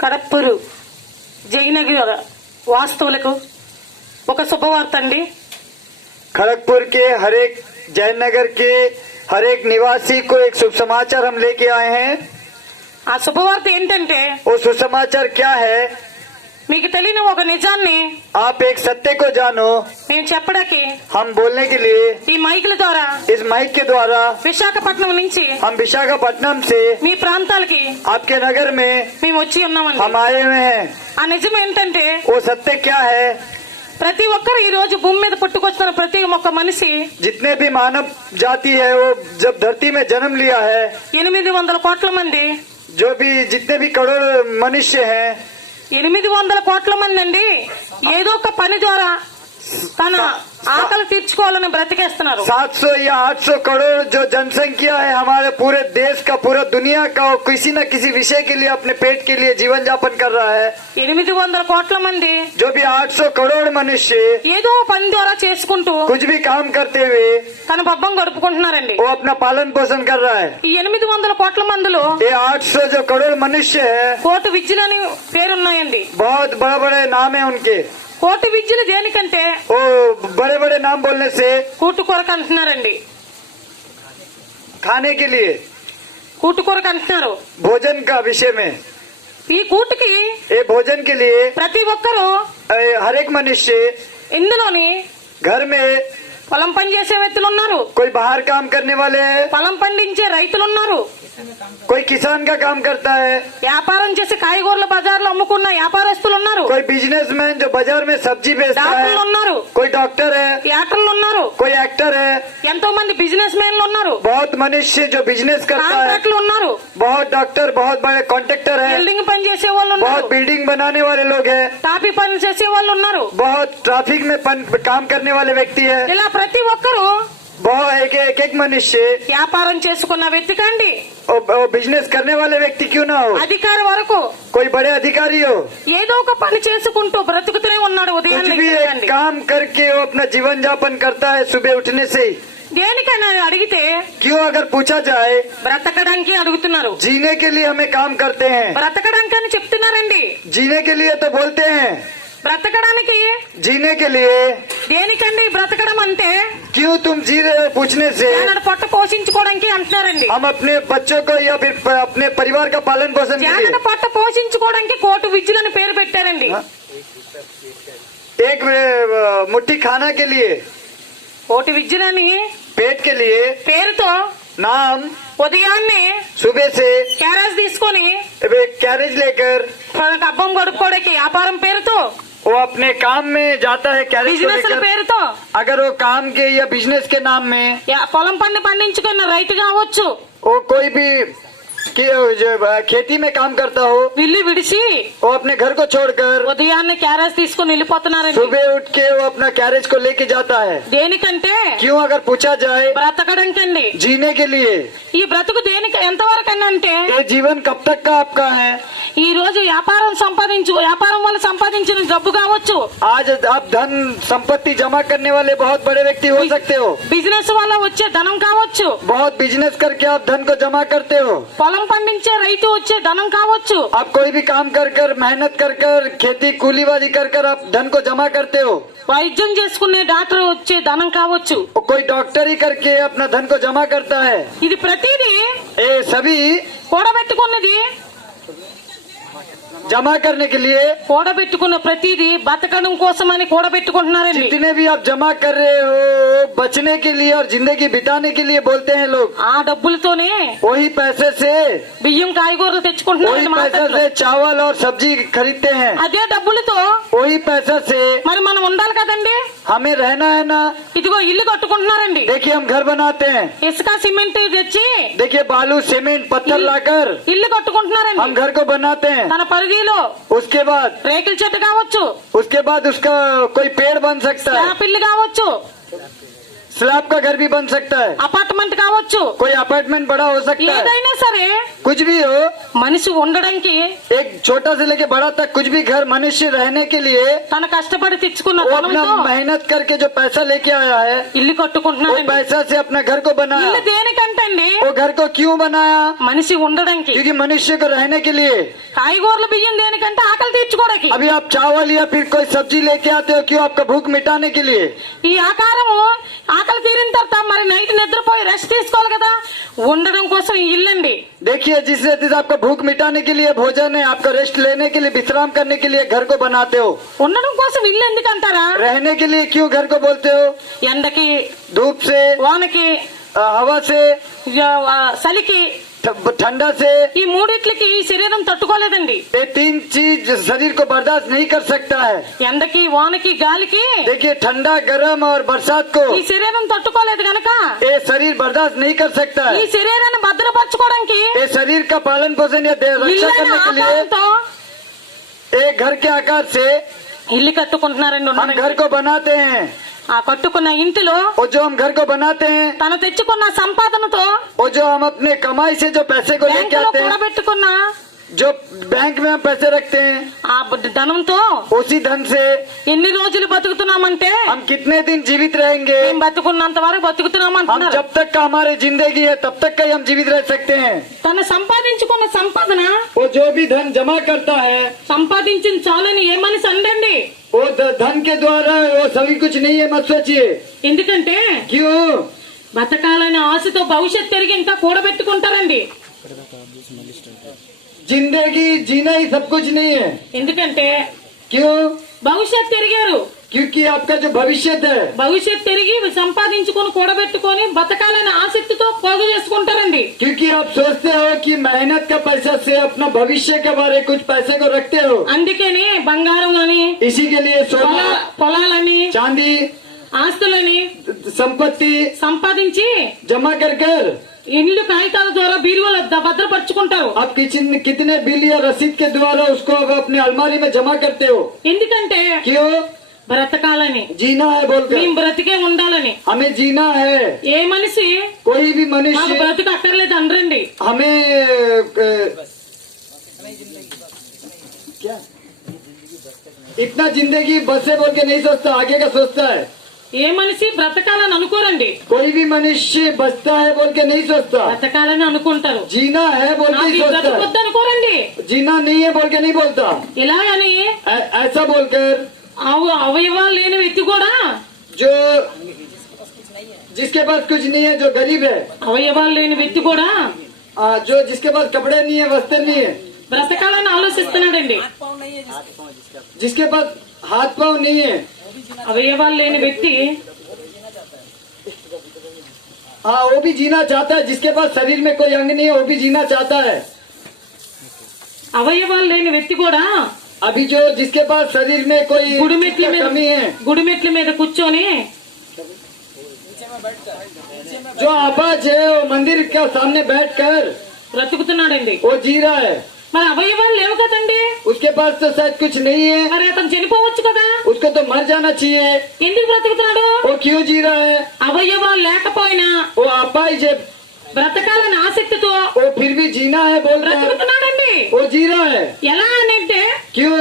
కడప్పూరు జయనగర్ వాస్తవులకు ఒక శుభవార్త అండి. खड़गपुर के हर एक जयनगर के हर एक निवासी को एक शुभ समाचार हम लेके आए हैं। ఆ శుభవార్త ఏంటంటే, वो सुसमाचार क्या है? మీకు తెలియని ఒక నిజాన్ని आप एक सत्य को जानो, మేము చెప్పడానికి हम बोलने के लिए ఈ మైకుల ద్వారా इस माइक के द्वारा విశాఖపట్నం నుంచి हम विशाखापट्टनम से మీ ప్రాంతాలకి आपके नगर में మేము వచ్చి ఉన్నామండి. हम आए हुए हैं। ఆ నిజం ఏంటంటే, वो सत्य क्या है? ప్రతి ఒక్కరు ఈ రోజు భూమి మీద పుట్టుకొస్తున్న ప్రతి ఒక్క మనిషి जितने भी मानव जाति है वो जब धरती में जन्म लिया है, 800 కోట్ల మంది, जो भी जितने भी करोड़ मनुष्य हैं, 800 కోట్ల మంది అండి ఏదో ఒక పని ద్వారా తన ఆకలి తీర్చుకోవాలని బ్రతికేస్తున్నారు. 700 या 800 करोड़ जो जनसंख्या है हमारे पूरे देश का, पूरा दुनिया का, वो किसी न किसी विषय के लिए अपने पेट के लिए जीवन यापन कर रहा है। 800 కోట్ల మంది जो भी 800 करोड़ मनुष्य ఏదో పని ద్వారా చేసుకుంటూ कुछ भी काम करते हुए తన పబ్బం గడుపుకుంటున్నారండి. वो अपना पालन पोषण कर रहा है। ఈ 800 కోట్ల మందిలో ये 800 जो करोड़ मनुष्य है, కోటి విద్యలని పేరున్నాయండి. बहुत बड़े बड़े नाम है उनके। కోటి విద్యలు దేనికంటే वो बड़े बड़े नाम बोलने से కూటు కొరకు అంటున్నారండి. खाने के लिए, కూటు కొరకు అంటున్నారు. भोजन का विषय में, ఈ కూటుకి ये भोजन के लिए ప్రతి ఒక్కరూ हर एक मनुष्य ఇందులోని घर में పొలం పని చేసే వ్యక్తులు ఉన్నారు, कोई बाहर काम करने वाले हैं, పొలం పండించే రైతులు ఉన్నారు, कोई किसान का काम करता है, వ్యాపారం చేసి కాయగూరల బజార్లో అమ్ముకున్న వ్యాపారస్తులు ఉన్నారు, कोई बिजनेसमैन जो बाजार में सब्जी बेचता है, డాక్టర్లు ఉన్నారు, कोई डॉक्टर है, యాక్టర్లు ఉన్నారు, कोई एक्टर है, ఎంతో మంది బిజినెస్ మెన్లు ఉన్నారు, बहुत मनुष्य जो बिजनेस करता है, కాంట్రాక్టులు ఉన్నారు, बहुत डॉक्टर, बहुत बड़े कॉन्ट्रैक्टर है, బిల్డింగ్ పని చేసే వాళ్ళు बहुत ఉన్నారు, बिल्डिंग बनाने वाले लोग हैं, టాపీ పని చేసే వాళ్ళు ఉన్నారు. बहुत ट्रैफिक में काम करने वाले व्यक्ति है, ఇలా ప్రతి ఒక్కరూ बहुत एक मनुष्य వ్యాపారం చేసుకున్న వ్యక్తి కండి बिजनेस करने वाले व्यक्ति क्यों ना हो, అధికారి వరకు कोई बड़े अधिकारी हो, ఏదో ఒక పని చేసుకుంటూ బ్రతుకుతూనే ఉన్నాడు. कुछ ఉదయాన్నే भी एक काम करके वो अपना जीवन यापन करता है सुबह उठने से ही। దేనికైనా అడిగితే क्यों अगर पूछा जाए, బ్రతకడానికి అడుగుతున్నారు, जीने के लिए हमें काम करते हैं, బ్రతకడానికి అని చెప్తున్నారండి. जीने के लिए तो बोलते हैं, బ్రతకడానికి जीने के लिए దేనికండి బ్రతకడం అంటే क्यों तुम जी रहे हो पूछने से జానడు పొట్ట పోషించుకోవడానికి అంటున్నారండి. हम अपने बच्चों को या फिर अपने परिवार का पालन पोषण के జానడు लिए పొట్ట పోషించుకోవడానికి కోటి విద్యలని పేరు పెట్టారండి. एक मुट्ठी खाना के लिए, కోటి విద్యలని पेट के लिए పేరుతో नाम ఉదయాన్నే सुबह से క్యారేజ్ తీసుకొని कैरेज लेकर తనకు అబ్బం గడుపుకోవడానికి వ్యాపారం పేరుతో, वो अपने काम में जाता है कैरेज को బిజినెస్ लेकर। పేరుతో, अगर वो काम के या बिजनेस के नाम में పొలం పండించుకున్న రైతు కావచ్చు, वो कोई भी जो खेती में काम करता हो, ఇల్లు విడిచి वो अपने घर को छोड़कर ఉదయాన్నే క్యారేజ్ తీసుకొని వెళ్ళిపోతున్నారండి. सुबह उठ के वो अपना कैरेज को लेके जाता है। దేనికంటే क्यों अगर पूछा जाए, బ్రతకడానికండి. जीने के लिए। ఈ బ్రతుకు దేనికి ఎంతవరకు అంటే ये जीवन कब तक का आपका है? ఈ రోజు వ్యాపారం వల్ల సంపాదించిన డబ్బు కావచ్చు, आज आप धन संपत्ति जमा करने वाले बहुत बड़े व्यक्ति हो सकते हो, బిజినెస్ వల్ల వచ్చే ధనం కావచ్చు, बहुत बिजनेस करके आप धन को जमा करते हो, పొలం పండించే రైతు వచ్చే ధనం కావచ్చు, आप कोई भी काम कर कर मेहनत कर कर खेती कूलीबाजी कर कर आप धन को जमा करते हो, వైద్యం చేసుకునే డాక్టర్ వచ్చే ధనం కావచ్చు. कोई डॉक्टरी करके अपना धन को जमा करता है। ఇది ప్రతిదీ ये सभी కూడబెట్టుకున్నది, जमा करने के लिए కూడబెట్టుకున్న ప్రతిదీ బతకడం కోసమని కూడబెట్టుకుంటున్నారండి. जितने भी आप जमा कर रहे हो बचने के लिए और जिंदगी बिताने के लिए बोलते हैं लोग। ఆ డబ్బులతోనే वही पैसे से బియ్యం కాయగూరలు वही తెచ్చుకుంటున్నారు पैसा మార్కెట్లో. से चावल और सब्जी खरीदते हैं। అదే డబ్బులతో वही पैसा से మరి మనం ఉండాలి కదండి. हमें रहना है ना। ఇదిగో ఇల్లు కట్టుకుంటున్నారండి, देखिए हम घर बनाते हैं, ఇసుక సిమెంట్ తెచ్చి देखिए बालू सीमेंट पत्थर लाकर ఇల్లు కట్టుకుంటున్నారండి. हम घर को बनाते हैं। తన పరిధిలో उसके बाद రేకుల చెట్టు కావచ్చు, उसका कोई पेड़ बन सकता है, స్లాబ్ ఇల్లు కావచ్చు, स्लैब का घर भी बन सकता है, అపార్ట్మెంట్ కావచ్చు, कोई अपार्टमेंट बड़ा हो सकता है, ఏదైనా సరే कुछ भी हो। మనిషి ఉండడానికి एक छोटा से लेके बड़ा तक कुछ भी घर मनुष्य रहने के लिए తన కష్టపడి తెచ్చుకున్న वो अपना ధనంతో मेहनत करके जो पैसा लेके आया है ఇల్లు वो కట్టుకుంటున్నారండి. पैसा से अपना घर को बनाया। ఇల్లు దేనికంటే అండి वो घर को क्यों बनाया? మనిషి ఉండడానికి. क्योंकि मनुष्य को रहने के लिए। కాయగూరలు బియ్యం దేనికంటే ఆకలి తీర్చుకోవడానికి. अभी आप चावल या फिर कोई सब्जी लेके आते हो क्यों? आपका भूख मिटाने के लिए। ఈ ఆకారము ఆకలి తీరిన తర్వాత మరి నైట్ నిద్రపోయి రెస్ట్ తీసుకోవాలి కదా, ఉండడం కోసం ఈ ఇల్లండి. देखिए, जिस रीति से आपका भूख मिटाने के लिए भोजन है, आपका रेस्ट लेने के लिए, विश्राम करने के लिए घर को बनाते हो। ఉండడం కోసం ఇల్లు ఎందుకంటారా? रहने के लिए क्यों घर को बोलते हो? ఎండకి, धूप से, వానకి, हवा से, చలికి, ठंडा से, ఈ మూడిట్లకి ఈ శరీరం తట్టుకోలేదండి. ये तीन चीज शरीर को बर्दाश्त नहीं कर सकता है। ఎండకి, వానకి, గాలికి देखिए, ठंडा, गर्म और बरसात को ఈ శరీరం తట్టుకోలేదు గనక ये शरीर बर्दाश्त नहीं कर सकता ఈ है। శరీరాన్ని భద్రపరచుకోవడానికి ये शरीर का पालन पोषण या रक्षा ఇల్లైన करने के लिए ఆకారంతో एक घर के आकार से ఇల్లు కట్టుకుంటున్నారండి. हम घर को बनाते हैं। ఆ కట్టుకున్న ఇంటిలో और जो हम घर को बनाते हैं, తను తెచ్చుకున్న సంపాదనతో और जो हम अपने कमाई से जो पैसे को लेके బ్యాంకులో आते हैं, కూడబెట్టుకున్న जो बैंक में हम पैसे रखते हैं, ఆ ధనంతో उसी धन से ఎన్ని రోజులు బతుకుతున్నామంటే हम कितने दिन जीवित रहेंगे। మేము బతుకున్నంత వరకు हम బతుకుతున్నామంటున్నారు. जब तक का हमारे जिंदगी है तब तक का ही हम जीवित रह सकते हैं। తను సంపాదించుకున్న సంపాదన वो जो भी धन जमा करता है, సంపాదించిన చాలని ఏ మనిషి అండండి. वो धन के द्वारा वो सभी कुछ नहीं है, मत सोचिए। ఎందుకంటే क्यों? బతకాలనే ఆశతో భవిష్యత్ తిరిగి ఇంకా కూడబెట్టుకుంటారండి. जिंदगी जीना ही सब कुछ नहीं है। ఎందుకంటే क्यों? భవిష్యత్ తిరిగారు. क्योंकि आपका जो भविष्य है, భవిష్యత్ తిరిగి సంపాదించుకొని కూడబెట్టుకొని బతకాలనే ఆసక్తితో పోగు చేసుకుంటారండి. क्योंकि आप सोचते हो कि मेहनत का पैसा से अपना भविष्य के बारे कुछ पैसे को रखते हो। అందుకని బంగారం అని, इसी के लिए सोना, పొలాలని, चांदी, ఆస్తులని संपत्ति సంపాదించి जमा कर कर ఇల్లు కాగితాల ద్వారా బీరువాలో భద్రపరుచుకుంటారు. आप कितने बिल या रसीद के द्वारा उसको अब अपने अलमारी में जमा करते हो। ఎందుకంటే क्यों? బ్రతకాలని, जीना है बोलकर, మేము బ్రతికే ఉండాలని. हमें जीना है। ఏ మనిషి कोई भी మాకు मनुष्य బ్రతుకు అక్కర్లేదు అనరండి. हमें क्या इतना जिंदगी बसे बोल के नहीं सोचता, आगे का सोचता है। ఏ మనిషి బ్రతకాలని అనుకోరండి, कोई भी मनुष्य बचता है बोल के नहीं सोचता, బ్రతకాలని అనుకుంటారు. जीना है बोल के నాకు ही ఈ सोचता బ్రతకొద్దు है। అనుకోరండి. जीना नहीं है बोल के नहीं बोलता। ఇలాగని ऐसा बोलकर అవయవాలు లేని వ్యక్తి కూడా, जो जिसके पास कुछ नहीं है, जो गरीब है, అవయవాలు లేని వ్యక్తి కూడా जो जिसके पास कपड़े नहीं है, वस्त्र नहीं है, బ్రతకాలని ఆలోచిస్తున్నాడండి. जिसके पास हाथ पांव नहीं है, అవయవాలు లేని వ్యక్తి हाँ वो भी जीना चाहता है। जिसके पास शरीर में कोई अंग नहीं है वो भी जीना चाहता है। అవయవాలు లేని వ్యక్తి కూడా अभी जो जिसके पास शरीर में कोई గుడిమెట్ల మీద कमी है, గుడిమెట్ల మీద కూర్చొని जो आवाज है वो मंदिर के सामने बैठकर బ్రతుకుతున్నాడండి. वो जी रहा है। మరి అవయవాలు లేవు కదండి, उसके पास तो शायद कुछ नहीं है, మరి అతను చనిపోవచ్చు కదా. उसको तो मर जाना चाहिए। ఎందుకు బ్రతుకుతున్నాడు? वो क्यों जी रहा है? అవయవాలు లేకపోయినా वो अपाहिज है, బ్రతకాలని ఆసక్తితో वो फिर भी जीना है बोल रहा है, బ్రతుకుతున్నాడండి. वो जी रहा है। ఎలా అంటే क्यों?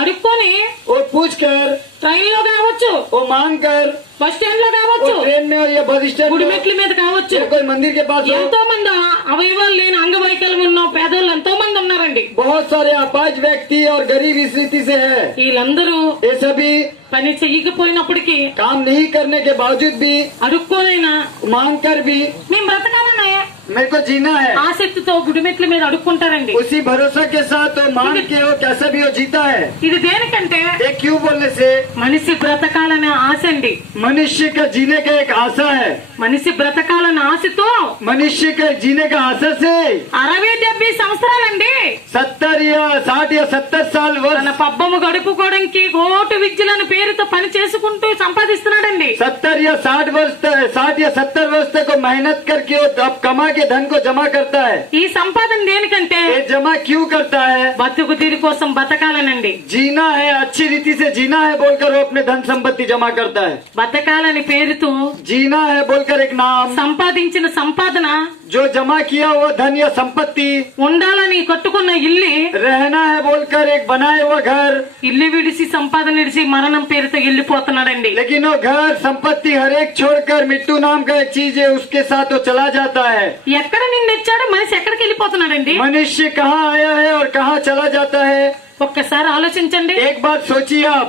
అడుక్కొని वो पूछ कर, ట్రైన్ లో కావచ్చు, वो मांग कर, బస్ స్టాండ్ లో वो కావచ్చు, ट्रेन में हो या बस स्टैंड में గుడిమెట్ల మీద కావచ్చు, या कोई मंदिर के पास हो, ఎంతో మంది అవయవాలు లేని అంగవైకల్యం ఉన్న పేదోళ్ళు ఎంతో మంది ఉన్నారండి. बहुत सारे अपाहिज व्यक्ति और गरीब इस रीति से है। వీళ్ళందరూ ये सभी పని చెయ్యకపోయినప్పటికీ काम नहीं करने के बावजूद भी, అడుక్కోనైనా मांग कर भी మేము బ్రతకాలనే मेरे को जीना है, ఆసక్తితో గుడిమెట్ల మీద అడుక్కుంటారండి. उसी भरोसा के साथ वो मांग के वो कैसे भी वो जीता है। ఇది దేనికంటే ये क्यों बोलने से? మనిషి బ్రతకాలనే ఆశ అండి. मनुष्य का जीने का एक आशा है। మనిషి బ్రతకాలనే ఆశతో मनुष्य का जीने का आशा से 60-70 సంవత్సరాలండి 70 या 60 या 70 साल తన वर्ष, పబ్బము గడుపుకోవడానికి కోటి విద్యలను పేరుతో పని చేసుకుంటూ సంపాదిస్తున్నాడండి. 70 या 60 वर्ष तक, 60 या 70 वर्ष तक वो मेहनत करके वो अब कमा के धन को जमा करता है। ఈ సంపాదన దేనికంటే ये जमा क्यों करता है? బతుకు తీరు కోసం బతకాలనండి. जीना है, अच्छी रीति से जीना है बोलकर वो अपने धन संपत्ति जमा करता है। బతకాలని పేరుతో जीना है बोलकर एक नाम, సంపాదించిన సంపాదన, जो जमा किया वो धन या संपत्ति, ఉండాలని కట్టుకున్న ఇల్లు, रहना है बोलकर एक बनाए हुआ घर, ఇల్లు విడిచి సంపాదన విడిచి మరణం పేరుతో వెళ్ళిపోతున్నాడండి. लेकिन वो घर संपत्ति हर एक छोड़कर मिट्टू नाम का एक चीज है उसके साथ वो चला जाता है। ఈ ఎక్కడ నుండి వచ్చాడు, మనిషి ఎక్కడికి వెళ్ళిపోతున్నాడండి? मनुष्य कहाँ आया है और कहाँ चला जाता है? ఒక్కసారి ఆలోచించండి. एक बात सोचिए आप,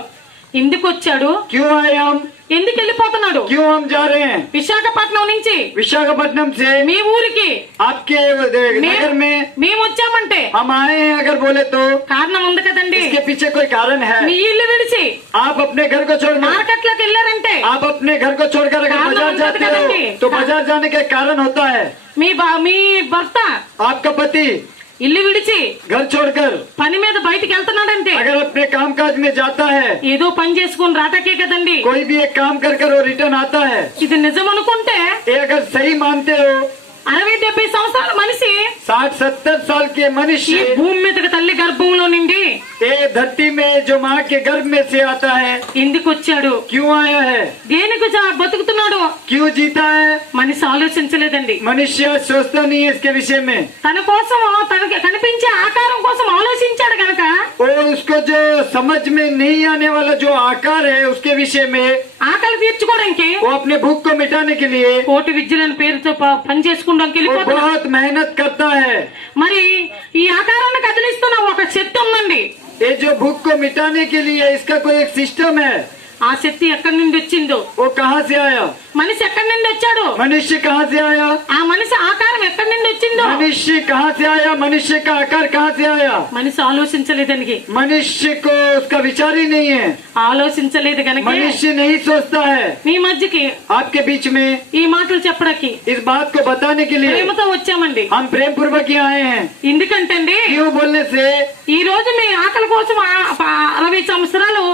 ఎందుకు వచ్చాడు, क्यों आए हम, ఎందుకు వెళ్ళిపోతున్నాడు? क्यों हम जा रहे हैं? విశాఖపట్నం నుంచి विशाखापट्टनम से మీ ఊరికి आपके नगर में మేము వచ్చామంటే हम आए हैं अगर बोले तो కారణం ఉంది కదండి. इसके पीछे कोई कारण है। మీ ఇల్లు విడిచి आप अपने घर को छोड़कर మార్కెట్ లోకి వెళ్ళారంటే आप अपने घर को छोड़कर अगर कारण बाजार होता जाते है हो कि- तो बाजार जाने का कारण होता है। మీ భర్త आपका पति ఇల్లు విడిచి घर छोड़कर పని మీద బయటికి వెళ్తున్నాడంటే अगर अपने कामकाज में जाता है, ఏదో పని చేసుకుని రాటకే కదండి. कोई भी एक काम कर कर वो रिटर्न आता है, ఇది నిజం అనుకుంటే ये अगर सही मानते हो 60-70 సంవత్సరాల మనిషి 60-70 साल के ఈ मनुष्य భూమి మీదకి తల్లి గర్భంలో నుండి ये धरती में जो माँ के गर्भ में से आता है, ఎందుకు వచ్చాడు, क्यों आया है, దేనికి బతుకుతున్నాడు क्यों जीता है? మనిషి ఆలోచించలేదండి. मनुष्य सोचता नहीं है इसके विषय में। తన కోసం తనకి కనిపించే ఆకారం కోసం ఆలోచించాడు కనుక और उसको जो समझ में नहीं आने वाला जो आकार है उसके विषय में ఆకలి తీర్చుకోవడానికి वो अपने भूख को मिटाने के लिए కోటి విద్యలను పేరుతో పని చేసుకోవడానికి वो వెళ్ళిపోతున్నాడు. बहुत मेहनत करता है। మరి ఈ ఆకారాన్ని కదిలిస్తున్న ఒక శక్తి ఉందండి. ये जो भूख को मिटाने के लिए इसका कोई एक सिस्टम है। ఆ శక్తి ఎక్కడి నుండి వచ్చిందో, वो कहाँ से आया? మనిషి ఎక్కడి నుండి వచ్చాడు, मनुष्य कहाँ से आया? ఆ మనిషి ఆకారం ఎక్కడి నుండి వచ్చిందో मनुष्य कहाँ से आया? मनुष्य का आकार कहाँ से आया? మనిషి ఆలోచించలేదానికి. मनुष्य को उसका विचार ही नहीं है। ఆలోచించలేదు కనుక मनुष्य नहीं सोचता है। మీ మధ్యకి आपके बीच में ఈ మాటలు చెప్పడానికి इस बात को बताने के लिए ప్రేమతో వచ్చామండి. हम प्रेम पूर्वक यहाँ आए हैं। ఎందుకంటే అండి क्यों बोलने से ఈ రోజు మీ ఆకలి కోసం 60 సంవత్సరాలు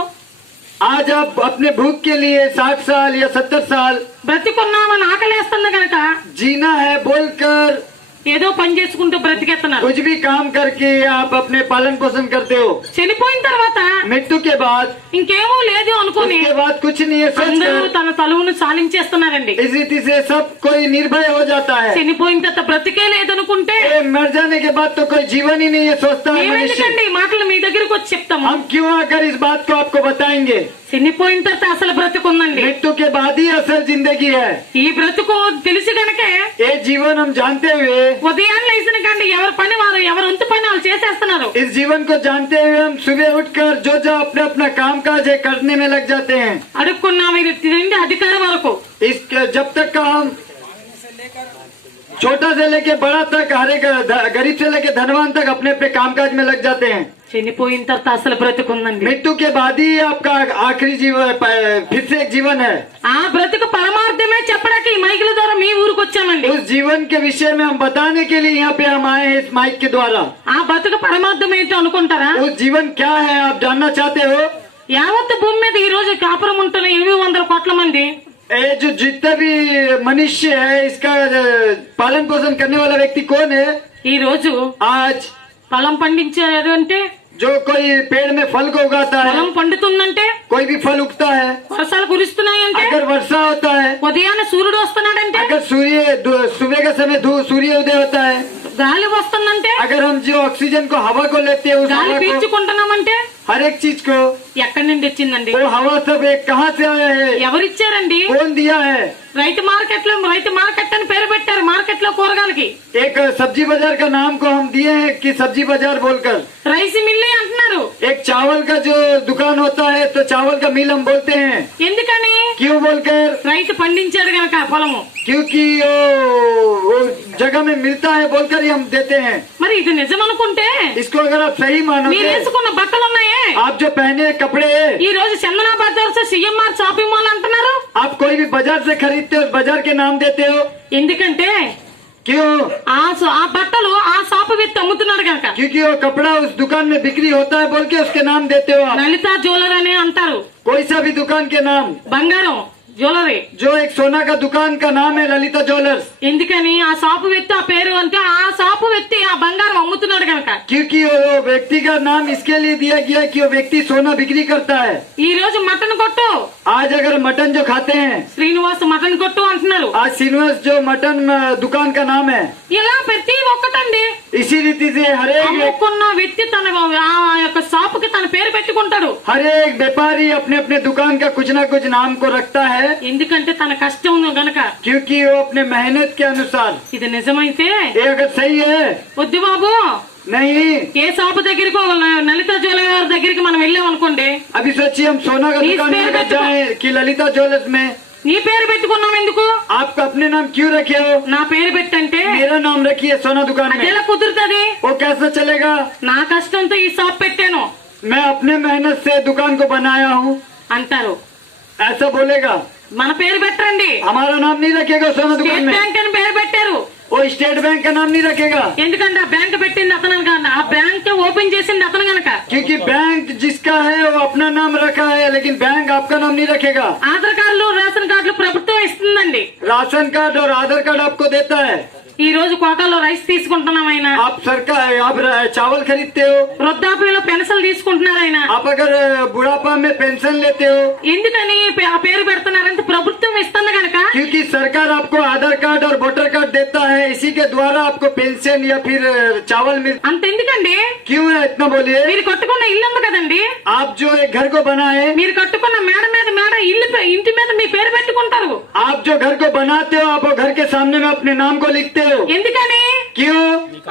आज आप अपने भूख के लिए 60 साल या 70 साल బ్రతికున్నామని ఆకలేస్తుంది కనుక जीना है बोलकर ఏదో పని చేసుకుంటూ బ్రతికేస్తున్నారు. कुछ भी काम करके आप अपने पालन पोषण करते हो। చనిపోయిన తర్వాత मृत्यु के बाद ఇంకేమో లేదు అనుకుని उसके बाद कुछ नहीं है అందరూ सोचकर తన తలువును సాలించేస్తున్నారండి. इस रीति से सब कोई निर्भय हो जाता है। చనిపోయిన తర్వాత బ్రతికే లేదనుకుంటే ये मर जाने के बाद तो कोई जीवन ही नहीं है सोचता है मनुष्य। మేమెందుకండి ఈ మాటలు మీ దగ్గరకు వచ్చి చెప్తాము. हम क्यों आकर इस बात को आपको बताएंगे? చనిపోయిన తర్వాత అసలు బ్రతుకుందండి. मृत्यु के बाद ही असल जिंदगी है। ఈ బ్రతుకు తెలిసి గనకే ये जीवन हम जानते हुए ఉదయాన్నే లేచిన కండి ఎవరి పని వారు ఎవరు వంతు పని వాళ్ళు చేసేస్తున్నారు. इस जीवन को जानते हुए हम सुबह उठकर जो जो अपने अपना काम काज है करने में लग जाते हैं। అడుక్కున్న మీరు తిండి అధికారి వరకు इस जब तक का हम छोटा से लेके बड़ा तक हर एक गरीब से लेके धनवान तक अपने अपने कामकाज में लग जाते हैं। చనిపోయిన తర్వాత అసలు బ్రతుకుందండి. मृत्यु के बाद ही आपका आखिरी जीवन फिर से एक जीवन है। ఆ బ్రతుకు పరమార్థమే చెప్పడానికి ఈ మైకుల ద్వారా మీ ఊరికి వచ్చామండి. उस जीवन के विषय में हम बताने के लिए यहाँ पे हम आए हैं इस माइक के द्वारा। ఆ బతుకు పరమార్థం ఏంటో అనుకుంటారా? उस जीवन क्या है आप जानना चाहते हो? యావత్తు భూమి మీద ఈ రోజు కాపురం ఉంటున్న 800 కోట్ల మంది ये जो जितना भी मनुष्य है इसका पालन पोषण करने वाला व्यक्ति कौन है? ఈ రోజు आज పొలం పండించారు అంటే, जो कोई पेड़ में फल को उगाता है, పొలం పండుతుందంటే, कोई भी फल उगता है, వర్షాలు కురుస్తున్నాయంటే, अगर वर्षा होता है, ఉదయాన్నే సూర్యుడు వస్తున్నాడంటే, अगर सुबह का समय सूर्य उदय होता है, గాలి వస్తుందంటే, अगर हम जो ऑक्सीजन को हवा को लेते हैं उस గాలి हवा को పీల్చుకుంటున్నామంటే हर एक चीज को ఎక్కడి నుండి వచ్చిందండి? वो हवा सब एक कहाँ से आया है? ఎవరిచ్చారండి? कौन दिया है? రైతు మార్కెట్ అని పేరు పెట్టారు. మార్కెట్ లో కూరగాయలకి एक सब्जी बाजार का नाम को हम दिए हैं कि सब्जी बाजार बोलकर। రైస్ మిల్లి అంటున్నారు. एक चावल का जो दुकान होता है तो चावल का मिल हम बोलते हैं। ఎందుకని? क्यों बोलकर? రైతు పండించాడు గనక పొలము. क्योंकि वो जगह में मिलता है बोलकर ही हम देते हैं। మరి ఇది నిజం అనుకుంటే इसको अगर आप सही మీరు मानोगे, వేసుకున్న బట్టలు ఉన్నాయే, आप जो पहने कपड़े ఈ రోజు Chandana bazaars CMR shopping mall అంటున్నారు. आप कोई भी बाजार से खरीदते हो बाजार के नाम देते हो। ఎందుకంటే क्यों? ఆ బట్టలు ఆ షాపు వ్యక్తి అమ్ముతున్నాడు కనుక. क्योंकि वो कपड़ा उस दुकान में बिक्री होता है बोल के उसके नाम देते हो आप। లలిత జ్యువెలర్ అని అంటారు. कोई सा भी दुकान के नाम, బంగారం జ్యువెలరీ. जो एक सोना का दुकान का नाम है ललिता ज्वेलर्स। ఎందుకని? ఆ షాపు వ్యక్తి ఆ పేరు అంటే ఆ షాపు వ్యక్తి ఆ బంగారం అమ్ముతున్నాడు కనుక. గనక क्योंकि वो व्यक्ति का नाम इसके लिए दिया गया है कि वो व्यक्ति सोना बिक्री करता है। ఈ రోజు మటన్ కొట్టు आज अगर मटन जो खाते हैं, శ్రీనివాస్ మటన్ కొట్టు అంటున్నారు. आज श्रीनिवास जो मटन दुकान का नाम है, ఇలా ప్రతి ఒక్కటండి इसी रीति से అమ్ముకున్న వ్యక్తి తన ఆ యొక్క షాప్ కి తన పేరు పెట్టుకుంటాడు. हर एक व्यापारी अपने अपने दुकान का कुछ ना कुछ नाम को रखता है, ఎందుకంటే తన కష్టం గనక. क्योंकि वो अपने मेहनत के अनुसार। ఇది నిజమైతే ये अगर सही है, వద్దు బాబు, नहीं, ఏ షాప్ దగ్గరికి లలిత జ్యువెలరీ గారి దగ్గరికి మనం వెళ్ళాం అనుకోండి, अभी सोचिए हम सोना का इस दुकान में पेड़ अगर पे तो- जाए कि ललिता ज्वेलर्स में, నీ పేరు పెట్టుకున్నాం ఎందుకు? आप अपने नाम क्यों रखे हो? నా పేరు పెట్టంటే मेरा नाम रखिए सोना दुकान में, అదేలా కుదురుతుంది? वो कैसे चलेगा? నా కష్టంతో ఈ షాప్ పెట్టాను मैं अपने मेहनत से दुकान को बनाया हूँ, అంటారు. ऐसा बोलेगा। మన పేరు పెట్టండి. हमारा नाम नहीं रखेगा सोना दुकान స్టేట్ में, బ్యాంక్ అని పేరు పెట్టారు. वो स्टेट बैंक का नाम नहीं रखेगा, ఎందుకంటే ఆ బ్యాంక్ పెట్టింది అతను కనుక, ఆ బ్యాంక్ ఓపెన్ చేసింది అతను గనక. क्योंकि बैंक जिसका है वो अपना नाम रखा है, लेकिन बैंक आपका नाम नहीं रखेगा। ఆధార్ కార్డులు రేషన్ కార్డులు ప్రభుత్వం ఇస్తుందండి. राशन कार्ड और आधार कार्ड आपको देता है। ఈ రోజు కోటాలో రైస్ తీసుకుంటున్నాం ఆయన, आप सरकार आप चावल खरीदते हो, వృద్ధాప్యంలో పెన్షన్ తీసుకుంటున్నారు ఆయన. आप अगर बुढ़ापा में पेंशन लेते हो, ఎందుకని ఆ పేరు పెడుతున్నారంటే ప్రభుత్వం ఇస్తుంది గనక. क्योंकि सरकार आपको आधार कार्ड और वोटर कार्ड देता है, इसी के द्वारा आपको पेंशन या फिर चावल मिल। అంతెందుకండి, क्यों है इतना बोलिए? మీరు కట్టుకున్న ఇల్లు ఉంది కదండి, आप जो एक घर को बनाए, మీరు కట్టుకున్న మేడ మీద మేడ ఇంటి మీద మీ పేరు పెట్టుకుంటారు. आप जो घर को बनाते हो, आप वो घर के सामने में अपने नाम को लिखते हो। ఎందుకని? क्यों?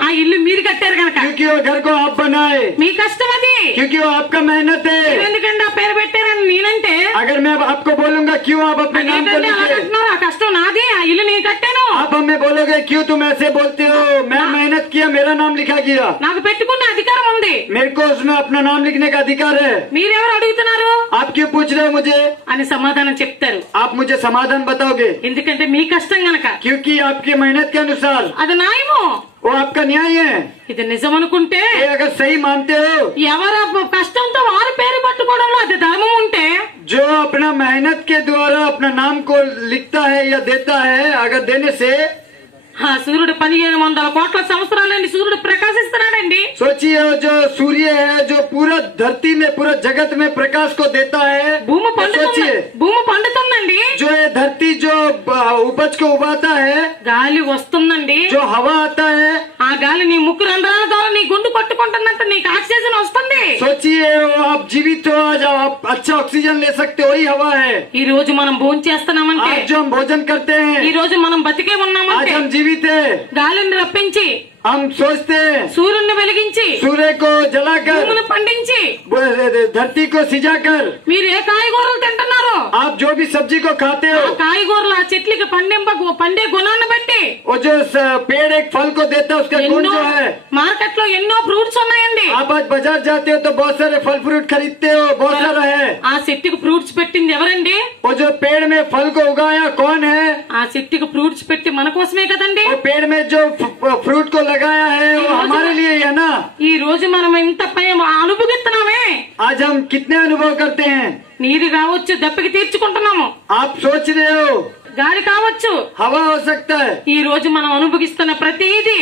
ఆ ఇల్లు మీరు కట్టారు గనక. क्योंकि वो घर को आप बनाए, మీ కష్టం అది. क्योंकि वो आपका मेहनत है। ఎందుకంటే ఆ పేరు పెట్టారని నేనంటే अगर मैं अब आपको बोलूंगा क्यों आप अपने नाम को అదేంటండి అలా लिखे, అంటున్నారు? ఆ కష్టం నాది, ఆ ఇల్లు నేను కట్టాను. आप हमें बोलोगे क्यों तुम ऐसे बोलते हो? मैं मेहनत किया, मेरा नाम लिखा गया, నాకు పెట్టుకున్న అధికారం ఉంది. मेरे को उसमें अपना नाम लिखने का अधिकार है। మీరెవరు అడుగుతున్నారు आप क्यों पूछ रहे हो मुझे? అని సమాధానం చెప్తారు. आप मुझे समाधान बताओगे, ఎందుకంటే మీ కష్టం గనక. क्योंकि आपकी मेहनत के अनुसार అది న్యాయము. वो आपका न्याय है। ఇది నిజం అనుకుంటే ये अगर सही मानते हो, ఎవరు కష్టంతో వారి పేరు పట్టుకోవడంలో అది ధర్మం ఉంటే, जो अपना मेहनत के द्वारा अपना नाम को लिखता है या देता है, अगर देने से, ఆ సూర్యుడు 1700 కోట్ల సంవత్సరాలండి సూర్యుడు ప్రకాశిస్తున్నాడండి. सोचिए वो जो सूर्य है जो पूरा धरती में पूरा जगत में प्रकाश को देता है, భూమి పండుతుంది, सोचिए భూమి పండుతుందండి, जो ये धरती जो उपज को उगाता है, గాలి వస్తుందండి, जो हवा आता है, ఆ గాలి నీ ముక్కు రంధ్రాల ద్వారా నీ గుండు కొట్టుకుంటున్నట్టు నీకు ఆక్సిజన్ వస్తుంది. सोचिए वो आप जीवित हो, आज आप अच्छा ऑक्सीजन ले सकते हो, वही हवा है। ఈ రోజు మనం భోజనం చేస్తున్నామంటే, आज जो हम भोजन करते ఈ हैं, రోజు మనం బతికే आज ఉన్నామంటే, हम जीवित है, గాలిని రప్పించి हम सोचते हैं సూర్యుడిని వెలిగించి सूर्य को जलाकर, భూమిని పండించి धरती को सिजाकर, మీరు ఏ కాయగూరలు తింటున్నారో आप जो भी सब्जी को खाते ఆ हो, కాయగూరలు ఆ చెట్లకి పండే గుణాన్ని బట్టి वो जो पेड़ एक फल को देता है, उसका गुण ఎన్నో जो है। మార్కెట్ లో ఎన్నో ఫ్రూట్స్ ఉన్నాయండి. आप आज बाजार जाते हो तो बहुत सारे फल फ्रूट खरीदते हो, बहुत सारा है। ఆ చెట్టుకు ఫ్రూట్స్ పెట్టింది ఎవరండి? वो जो पेड़ में फल को उगाया कौन है? ఆ చెట్టుకు ఫ్రూట్స్ పెట్టి మన కోసమే కదండి. वो पेड़ में जो फ्रूट को लगाया है वो हमारे लिए ही है ना। ఈ రోజు మనం ఎంత అనుభవిస్తున్నామే. आज हम कितने अनुभव करते हैं? నీరు కావచ్చు, దప్పికి తీర్చుకుంటున్నాము. आप सोच रहे हो గాలి కావచ్చు. हवा हो सकता है। ఈ రోజు మనం అనుభవిస్తున్న ప్రతిదీ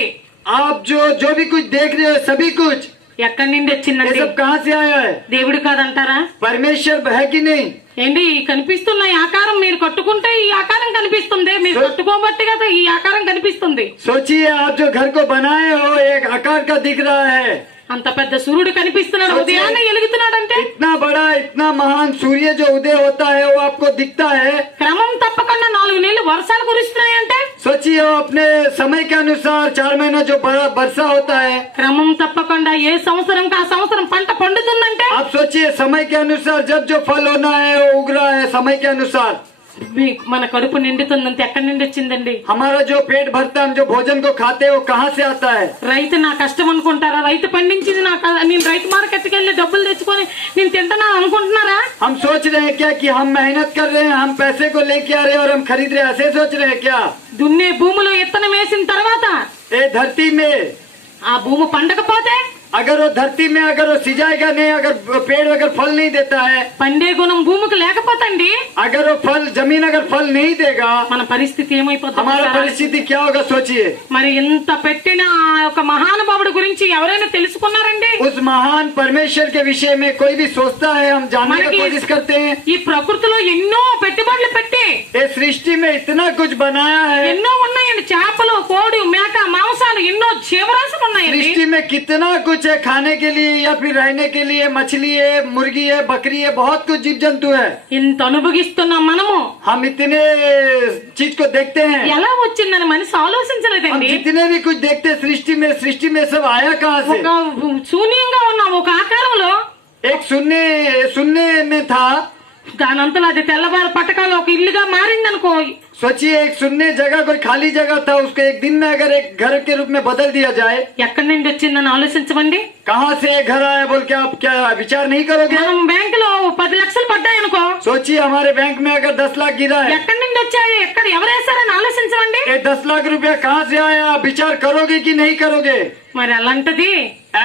आप जो भी कुछ देख रहे हो, सभी कुछ, ఎక్కడి నుండి ये వచ్చిందండి? सब कहाँ से आया है? దేవుడు కాదంటారా? परमेश्वर है कि नहीं? ఏంటి ఈ కనిపిస్తున్న ఈ ఆకారం మీరు కట్టుకుంటే ఈ ఆకారం కనిపిస్తుంది, మీరు కట్టుకోబట్టి కదా ఈ ఆకారం కనిపిస్తుంది. सोचिए आप जो घर को बनाए हो एक आकार का दिख रहा है। అంత పెద్ద సూర్యుడు కనిపిస్తున్నాడు, ఉదయాన్నే వెలుగుతున్నాడంటే इतना बड़ा इतना महान सूर्य जो उदय होता है वो आपको दिखता है। క్రమం తప్పకుండా 4 నెలలు వర్షాలు కురుస్తున్నాయంటే सोचिए वो अपने समय के अनुसार 4 महीना जो बड़ा वर्षा होता है, క్రమం తప్పకుండా ఏ సంవత్సరం ఆ సంవత్సరం పంట పండుతుందంటే आप सोचिए समय के अनुसार जब जो फल होना है वो उग रहा है समय के अनुसार। మన కడుపు నిండుతుందంటే ఎక్కడి నుండి వచ్చిందండి? हमारा जो पेट भरता है, हम जो भोजन को खाते हैं वो कहाँ से आता है? రైతు నా కష్టం అనుకుంటారా? రైతు పండించింది నేను రైతు మార్కెట్కి వెళ్ళి డబ్బులు తెచ్చుకొని నేను తింటున్నా అనుకుంటున్నారా? हम सोच रहे हैं क्या कि हम मेहनत कर रहे हैं, हम पैसे को लेके आ रहे हैं और हम खरीद रहे हैं, ऐसे सोच रहे हैं क्या? దున్నే భూమిలో విత్తనం వేసిన తర్వాత ये धरती में ఆ భూమి పండకపోతే अगर वो धरती में अगर वो सिंचाएगा नहीं, अगर पेड़ अगर फल नहीं देता है, పండే గుణం భూమికి లేకపోతండి अगर वो फल जमीन अगर फल नहीं देगा, మన పరిస్థితి ఏమైపోతుంది हमारा సార్? परिस्थिति क्या होगा सोचिए। మరి ఇంత పెట్టిన ఆ యొక్క మహానుభావుడి గురించి ఎవరైనా తెలుసుకున్నారండి? उस महान परमेश्वर के विषय में कोई भी सोचता है, हम जानने की మనకి कोशिश करते हैं। ఈ ప్రకృతిలో ఎన్నో పెట్టుబడులు పెట్టి ये सृष्टि में इतना कुछ बनाया है, ఎన్నో ఉన్నాయండి. చేపలు, కోడి, మేక, మాంసాలు, ఎన్నో జీవరాశులు ఉన్నాయండి. सृष्टि में कितना कुछ है, खाने के लिए या फिर रहने के लिए मछली है, मुर्गी है, बकरी है, बहुत कुछ जीव जंतु है। ఇంత అనుభవిస్తున్నాం మనము. हम इतने चीज को देखते हैं, ఎలా వచ్చిందని మనిషి हम ఆలోచించలేదండి. जितने भी कुछ देखते हैं सृष्टि में सब आया कहाँ से? ఒక శూన్యంగా ఉన్న ఒక ఆకారంలో एक सुनने में था, దానంతలో అది తెల్లవారు పట్టకాలు ఒక ఇల్లుగా మారిందనుకో. सोचिए एक सुनने जगह कोई खाली जगह था, उसको एक दिन में अगर एक घर के रूप में बदल दिया जाए, ఎక్కడి నుండి వచ్చిందని ఆలోచించమండి. कहाँ से ये घर आया बोल के आप क्या विचार नहीं करोगे? మనం బ్యాంకులో 10 లక్షలు పడ్డాయనుకో, सोचिए हमारे बैंक में अगर 10 लाख गिरा है, ఎక్కడి నుండి వచ్చాయి, ఎక్కడ ఎవరేశారని ఆలోచించమండి. ये 10 लाख रुपया कहाँ से आया, आप विचार करोगे कि नहीं करोगे? మరి అలాంటిది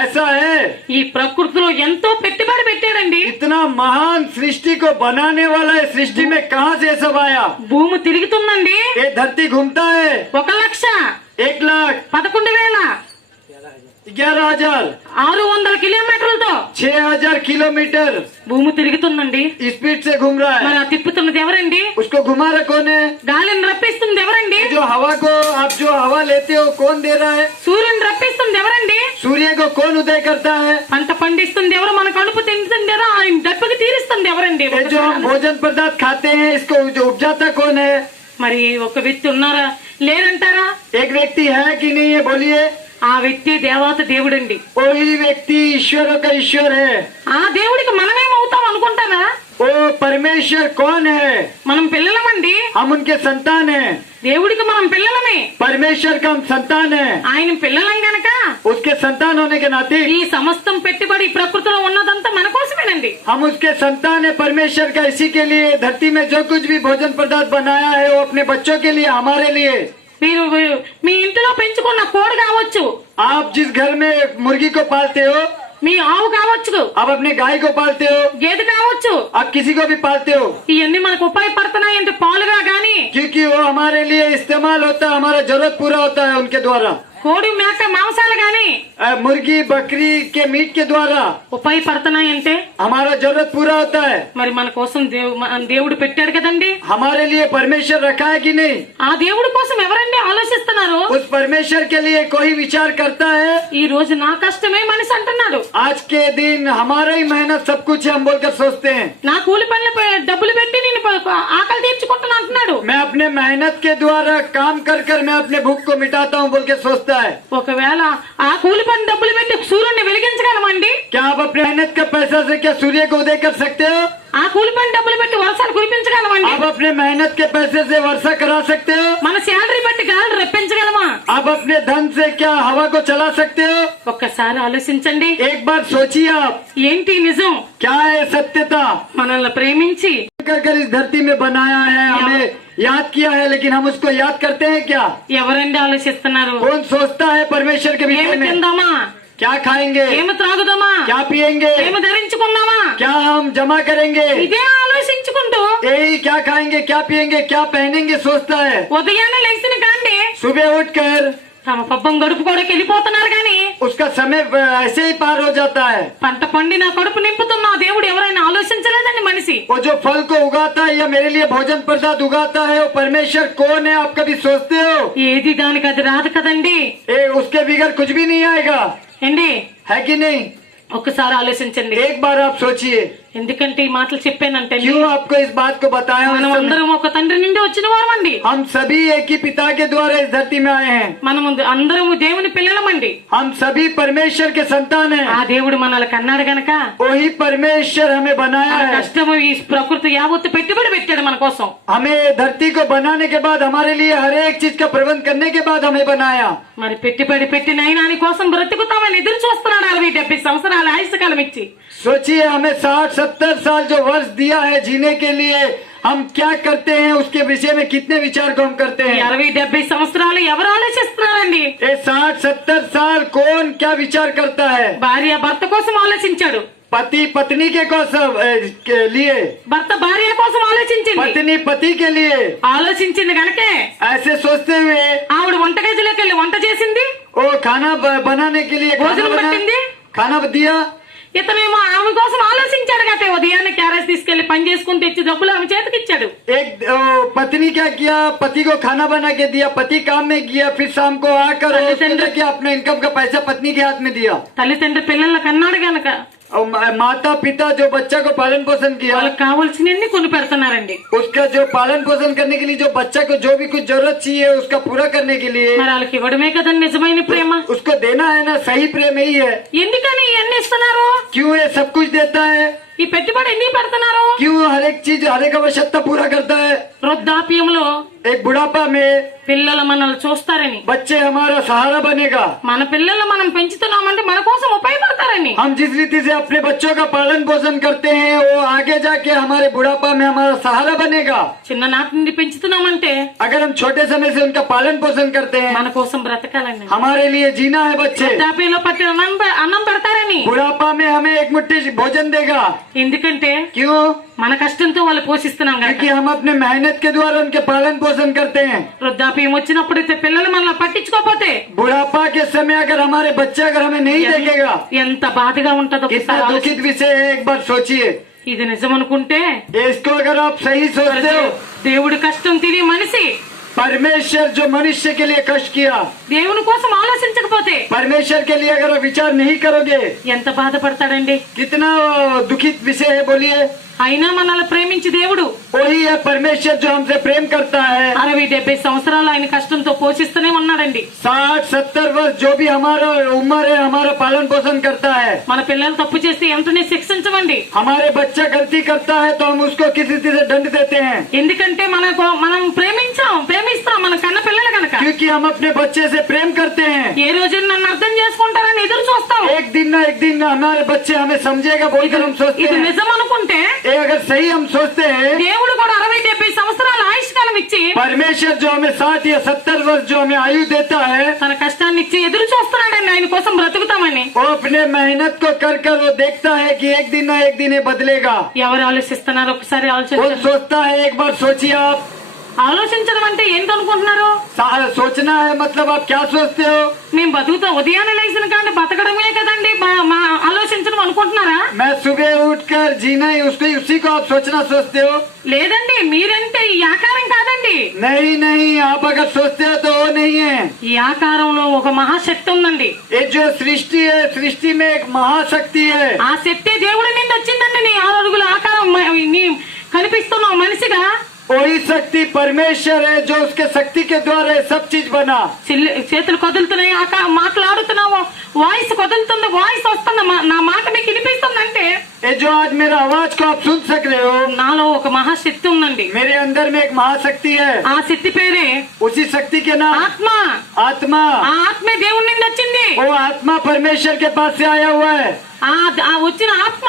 ऐसा है, ఈ ప్రకృతిలో ఎంతో పెట్టుబడి పెట్టాడండి. इतना महान सृष्टि को बनाने वाला है, सृष्टि में कहाँ से सब आया? భూమి తిరుగుతుందండి. ये धरती घूमता है, 1,11,11,600 కిలోమీటర్లతో 6,000 किलोमीटर భూమి తిరుగుతుందండి. स्पीड से घूम रहा మరి है। ఆ తిప్పుతున్నది ఎవరండి? उसको घुमा रहा कौन है? గాలిని రప్పిస్తుంది ఎవరండి? जो हवा को आप जो हवा लेते हो कौन दे रहा है? సూర్యుని రప్పిస్తుంది ఎవరండి? सूर्य को कौन उदय करता है? పంట పండిస్తుంది ఎవరు? మన కడుపు తింటుంది ఎవరు? ఆయన డబ్బుకి తీరుస్తుంది ఎవరండి? ये जो हम भोजन पदार्थ खाते हैं, इसको जो उपजाता कौन है? మరి ఒక వ్యక్తి ఉన్నారా లేరంటారా? एक व्यक्ति है कि नहीं है बोलिए? ఆ వ్యక్తి దేవత దేవుడండి. वही व्यक्ति ईश्वरों का ईश्वर है। ఆ దేవుడికి మనమేమవుతాం అనుకుంటారా? वो परमेश्वर कौन है? మనం పిల్లలమండి. हम उनके संतान हैं। దేవుడికి మనం పిల్లలమే. परमेश्वर का हम संतान हैं। ఆయన పిల్లలం గనక उसके संतान होने के नाते ఈ సమస్తం పెట్టుబడి ఈ ప్రకృతిలో ఉన్నదంతా మన కోసమేనండి. हम उसके संतान है परमेश्वर का। इसी के लिए धरती में जो कुछ भी भोजन पदार्थ बनाया है, वो अपने बच्चों के लिए, हमारे लिए। మీరు మీ ఇంటిలో పెంచుకున్న కోడి కావచ్చు, आप जिस घर में मुर्गी को पालते हो, మీ ఆవు కావచ్చు, आप अपने गाय को पालते हो, గేదె కావచ్చు, आप किसी को भी पालते हो, ఇవన్నీ మనకు ఉపయోగపడుతున్నాయంటే పాలుగా గాని क्योंकि वो हमारे लिए इस्तेमाल होता है, हमारा जरूरत पूरा होता है उनके द्वारा। కోడి మేక మాంసాలు గాని मुर्गी बकरी के मीट के द्वारा ఉపయోగపడుతున్నాయంటే हमारा जरूरत पूरा होता है। మరి మన కోసం దేవుడు పెట్టాడు కదండి. हमारे लिए परमेश्वर रखा है कि नहीं? ఆ దేవుడి కోసం ఎవరండి ఆలోచిస్తున్నారు? उस परमेश्वर के लिए कोई विचार करता है? ఈ రోజు నా కష్టమే మనిషి అంటున్నాడు. आज के दिन हमारा ही मेहनत सब कुछ है, हम बोलकर सोचते हैं। నా కూలి పనులు డబ్బులు పెట్టి నేను ఆకలి తీర్చుకుంటున్నా అంటున్నాడు. मैं अपने मेहनत के द्वारा काम कर कर मैं अपने भूख को मिटाता हूँ बोल के सोचता है। ఒకవేళ ఆ కూలి పని డబ్బులు పెట్టి సూర్యుడిని వెలిగించగలమండి? क्या आप अपने मेहनत का पैसा से क्या सूर्य को उदय कर सकते हो? ఆ కూలి పని డబ్బులు పెట్టి వర్షాలు కురిపించగలమండి? आप अपने मेहनत के पैसे से वर्षा करा सकते हो? మన శాలరీ బట్టి గాలి రప్పించగలమా? आप अपने धन से क्या हवा को चला सकते हो? ఒక్కసారి ఆలోచించండి. एक बार सोचिए आप, ఏంటి నిజం? क्या है सत्यता? మనల్ని ప్రేమించి कर इस धरती में बनाया है, हमें याद किया है, लेकिन हम उसको याद करते हैं क्या? ఎవరండి ఆలోచిస్తున్నారు? कौन सोचता है परमेश्वर के विषय ఏమి में? తిందామా? क्या खाएंगे? ఏమి త్రాగుదామా? क्या पिएंगे? ఏమి ధరించుకుందామా? क्या हम जमा करेंगे? ఇదే ఆలోచించుకుంటూ यही क्या खाएंगे, क्या पिएंगे, क्या पहनेंगे सोचता है। ఉదయాన్నే లేచిన కాండి सुबह उठकर తమ పబ్బం గడుపుకోవడానికి వెళ్ళిపోతున్నారు కానీ उसका समय ऐसे ही पार हो जाता है। పంట పండి నా కడుపు నింపుతున్న ఆ దేవుడు ఎవరైనా ఆలోచించలేదండి మనిషి. वो जो फल को उगाता है या मेरे लिए भोजन पदार्थ उगाता है, वो परमेश्वर कौन है? आप कभी सोचते हो? ఏది దానికి అది రాదు కదండి. उसके बिगड़ कुछ भी नहीं आएगा, ఏండి है कि नहीं? ఒక్కసారి ఆలోచించండి. एक बार आप सोचिए। ఎందుకంటే ఈ మాటలు చెప్పానంటే क्यों आपको इस बात को बताया हूं? మనం అందరం ఒక తండ్రి నుండి వచ్చిన వారమండి. हम सभी एक ही पिता के द्वारा इस धरती में आए हैं। మనం అందరము దేవుని పిల్లలమండి. हम सभी परमेश्वर के संतान हैं। ఆ దేవుడు మనల్ని కన్నాడు గనక वही परमेश्वर हमें बनाया है। కష్టము ఈ ప్రకృతి యావత్తు పెట్టుబడి పెట్టాడు మన కోసం. हमें धरती को बनाने के बाद, हमारे लिए हर एक चीज का प्रबंध करने के बाद हमें बनाया। మరి పెట్టుబడి పెట్టిన ఆయన ఆయన కోసం బ్రతుకుతామని ఎదురు చూస్తున్నాడు 60-70 సంవత్సరాల ఆయుష్కాలం ఇచ్చి. सोचिए हमें 60-70 साल जो वर्ष दिया है जीने के लिए, हम क्या करते हैं उसके विषय में कितने विचार को हम करते ఈ हैं 60-70 సంవత్సరాలు ఎవరు ఆలోచిస్తున్నారండి? ये 60-70 साल कौन क्या विचार करता है భార్య భర్త కోసం ఆలోచించాడు, पति पत्नी के के लिए భర్త భార్య కోసం ఆలోచించింది. पत्नी पति के लिए ఆలోచించింది గనకే ऐसे सोचते हुए ఆవిడ వంటగదిలోకి వెళ్ళి వంట చేసింది, वो खाना बनाने के लिए భోజనం పెట్టింది. खाना दिया ఇతనేమో ఆమె కోసం ఆలోచించాడు కాబట్టి ఉదయాన్నే క్యారెట్ తీసుకెళ్లి పని చేసుకుని తెచ్చి డబ్బులు ఆమె చేతికి ఇచ్చాడు. एक पत्नी क्या किया, पति को खाना बना के दिया, पति काम में किया, फिर शाम को आकर क्या अपने इनकम का पैसा पत्नी के हाथ में दिया. తల్లిదండ్రి పిల్లలకు అన్నాడు గనక और माता पिता जो बच्चा को पालन पोषण किया వాళ్ళకి కావాల్సినన్ని కొని పెడుతున్నారండి. उसका जो पालन पोषण करने के लिए जो बच्चा को जो भी कुछ जरूरत चाहिए उसका पूरा करने के लिए మరి వాళ్ళకి ఇవ్వడమే కదండి నిజమైన ప్రేమ. उसको देना है ना, सही प्रेम यही है. ఎందుకని ఇవన్నీ ఇస్తున్నారు? क्यों ये सब कुछ देता है, ఈ పెట్టుబడి ఎందుకు పెడుతున్నారు? क्यों हर एक चीज हर एक आवश्यकता पूरा करता है. వృద్ధాప్యంలో एक बुढ़ापा में పిల్లలు మనల్ని చూస్తారని, बच्चे हमारा सहारा बनेगा. మన పిల్లలు మనం పెంచుతున్నామంటే మన కోసం ఉపయోగపడతారని. हम जिस रीति से अपने बच्चों का पालन पोषण करते हैं वो आगे जाके हमारे बुढ़ापा में हमारा सहारा बनेगा. చిన్ననాటి నుండి పెంచుతున్నామంటే अगर हम छोटे समय से उनका पालन पोषण करते हैं మన కోసం బ్రతకాలని, हमारे लिए जीना है बच्चे. వృద్ధాప్యంలో పట్టిన అన్నం పెడతారని. बुढ़ापा में हमें एक मुट्ठी भोजन देगा. ఎందుకంటే क्यों? మన కష్టంతో వాళ్ళు పోషిస్తున్నాం क्योंकि కనుక. हम अपने मेहनत के द्वारा उनके पालन पोषण करते हैं. వృద్ధాప్యం వచ్చినప్పుడు అయితే పిల్లలు మనల్ని పట్టించుకోకపోతే बुढ़ापा के समय अगर हमारे बच्चे अगर हमें नहीं देखेगा ఎంత బాధగా ఉంటుందో कितना ఒకసారి दुखित विषय है, एक बार सोचिए. ఇది నిజం అనుకుంటే इसको अगर आप सही सोचते हो, దేవుడి కష్టం తిని మనిషి परमेश्वर जो मनुष्य के लिए कष्ट किया, దేవుని కోసం ఆలోచించకపోతే परमेश्वर के लिए अगर आप विचार नहीं करोगे ఎంత బాధపడతాడండి. कितना दुखित विषय है बोलिए. అయినా మనల్ని ప్రేమించి దేవుడు वही है परमेश्वर जो हमसे प्रेम करता है. 60-70 సంవత్సరాలు ఆయన కష్టంతో పోషిస్తూనే ఉన్నాడండి. 60-70 वर्ष जो भी हमारा उम्र है हमारा पालन पोषण करता है. మన పిల్లలు తప్పు చేస్తే వెంటనే శిక్షించమండి. हमारे बच्चा गलती करता है तो हम उसको किसी रीति से दंड देते हैं. ఎందుకంటే మనం ప్రేమిస్తాం మన కన్న పిల్లలు కనుక. क्योंकि हम अपने बच्चे से प्रेम करते हैं. ఏ రోజు నన్ను అర్థం చేసుకుంటారని ఎదురు చూస్తాం. एक दिन ना एक दिन हमारे बच्चे हमें समझेगा बोलकर हम सोचते ఇది हैं. నిజం అనుకుంటే ये अगर सही हम सोचते हैं, దేవుడు కూడా 60-70 సంవత్సరాల ఆయుష్కాలం ఇచ్చి परमेश्वर जो हमें 60 या 70 वर्ष जो हमें आयु देता है తన కష్టాన్ని ఇచ్చి ఎదురు చూస్తున్నాడండి ఆయన కోసం బ్రతుకుతామని. वो अपने मेहनत को कर कर वो देखता है कि एक दिन ना एक दिन ये बदलेगा. ఎవరు ఆలోచిస్తున్నారు ఒకసారి वो ఆలోచించండి. सोचता है, एक बार सोचिए आप. ఆలోచించడం అంటే ఏంటనుకుంటున్నారు? सोचना है मतलब आप क्या सोचते हो? మేము బతుకుతా ఉదయాన్నే లేచిన కానీ బతకడమే కదండి ఆలోచించడం అనుకుంటున్నారా? मैं सुबह उठकर जीना ही उसको उसी को आप सोचना सोचते हो? లేదండి, మీరంటే ఈ ఆకారం కాదండి. नहीं नहीं, आप अगर सोचते हो तो वो नहीं है. ఈ ఆకారంలో ఒక మహాశక్తి ఉందండి. ये जो सृष्टि है, सृष्टि में एक महाशक्ति है. ఆ శక్తి దేవుడి నుండి వచ్చిందండి. నీ 6 అడుగుల ఆకారం నీ కనిపిస్తున్నావు మనిషిగా. वही शक्ति परमेश्वर है जो उसके शक्ति के द्वारा सब चीज बना. చేతులు కదులుతున్నాయి, మాట్లాడుతున్నావు, వాయిస్ కదులుతుంది, వాయిస్ వస్తుంది, నా మాట మీకు వినిపిస్తుందంటే ये जो आज मेरा आवाज को आप सुन सक रहे हो, నాలో ఒక మహాశక్తి ఉందండి. मेरे अंदर में एक महाशक्ति है. ఆ శక్తి పేరే उसी शक्ति के नाम ఆత్మ. आत्मा. ఆ ఆత్మే దేవుడి నుండి వచ్చింది. वो आत्मा परमेश्वर के पास से आया हुआ है. ఆ వచ్చిన ఆత్మ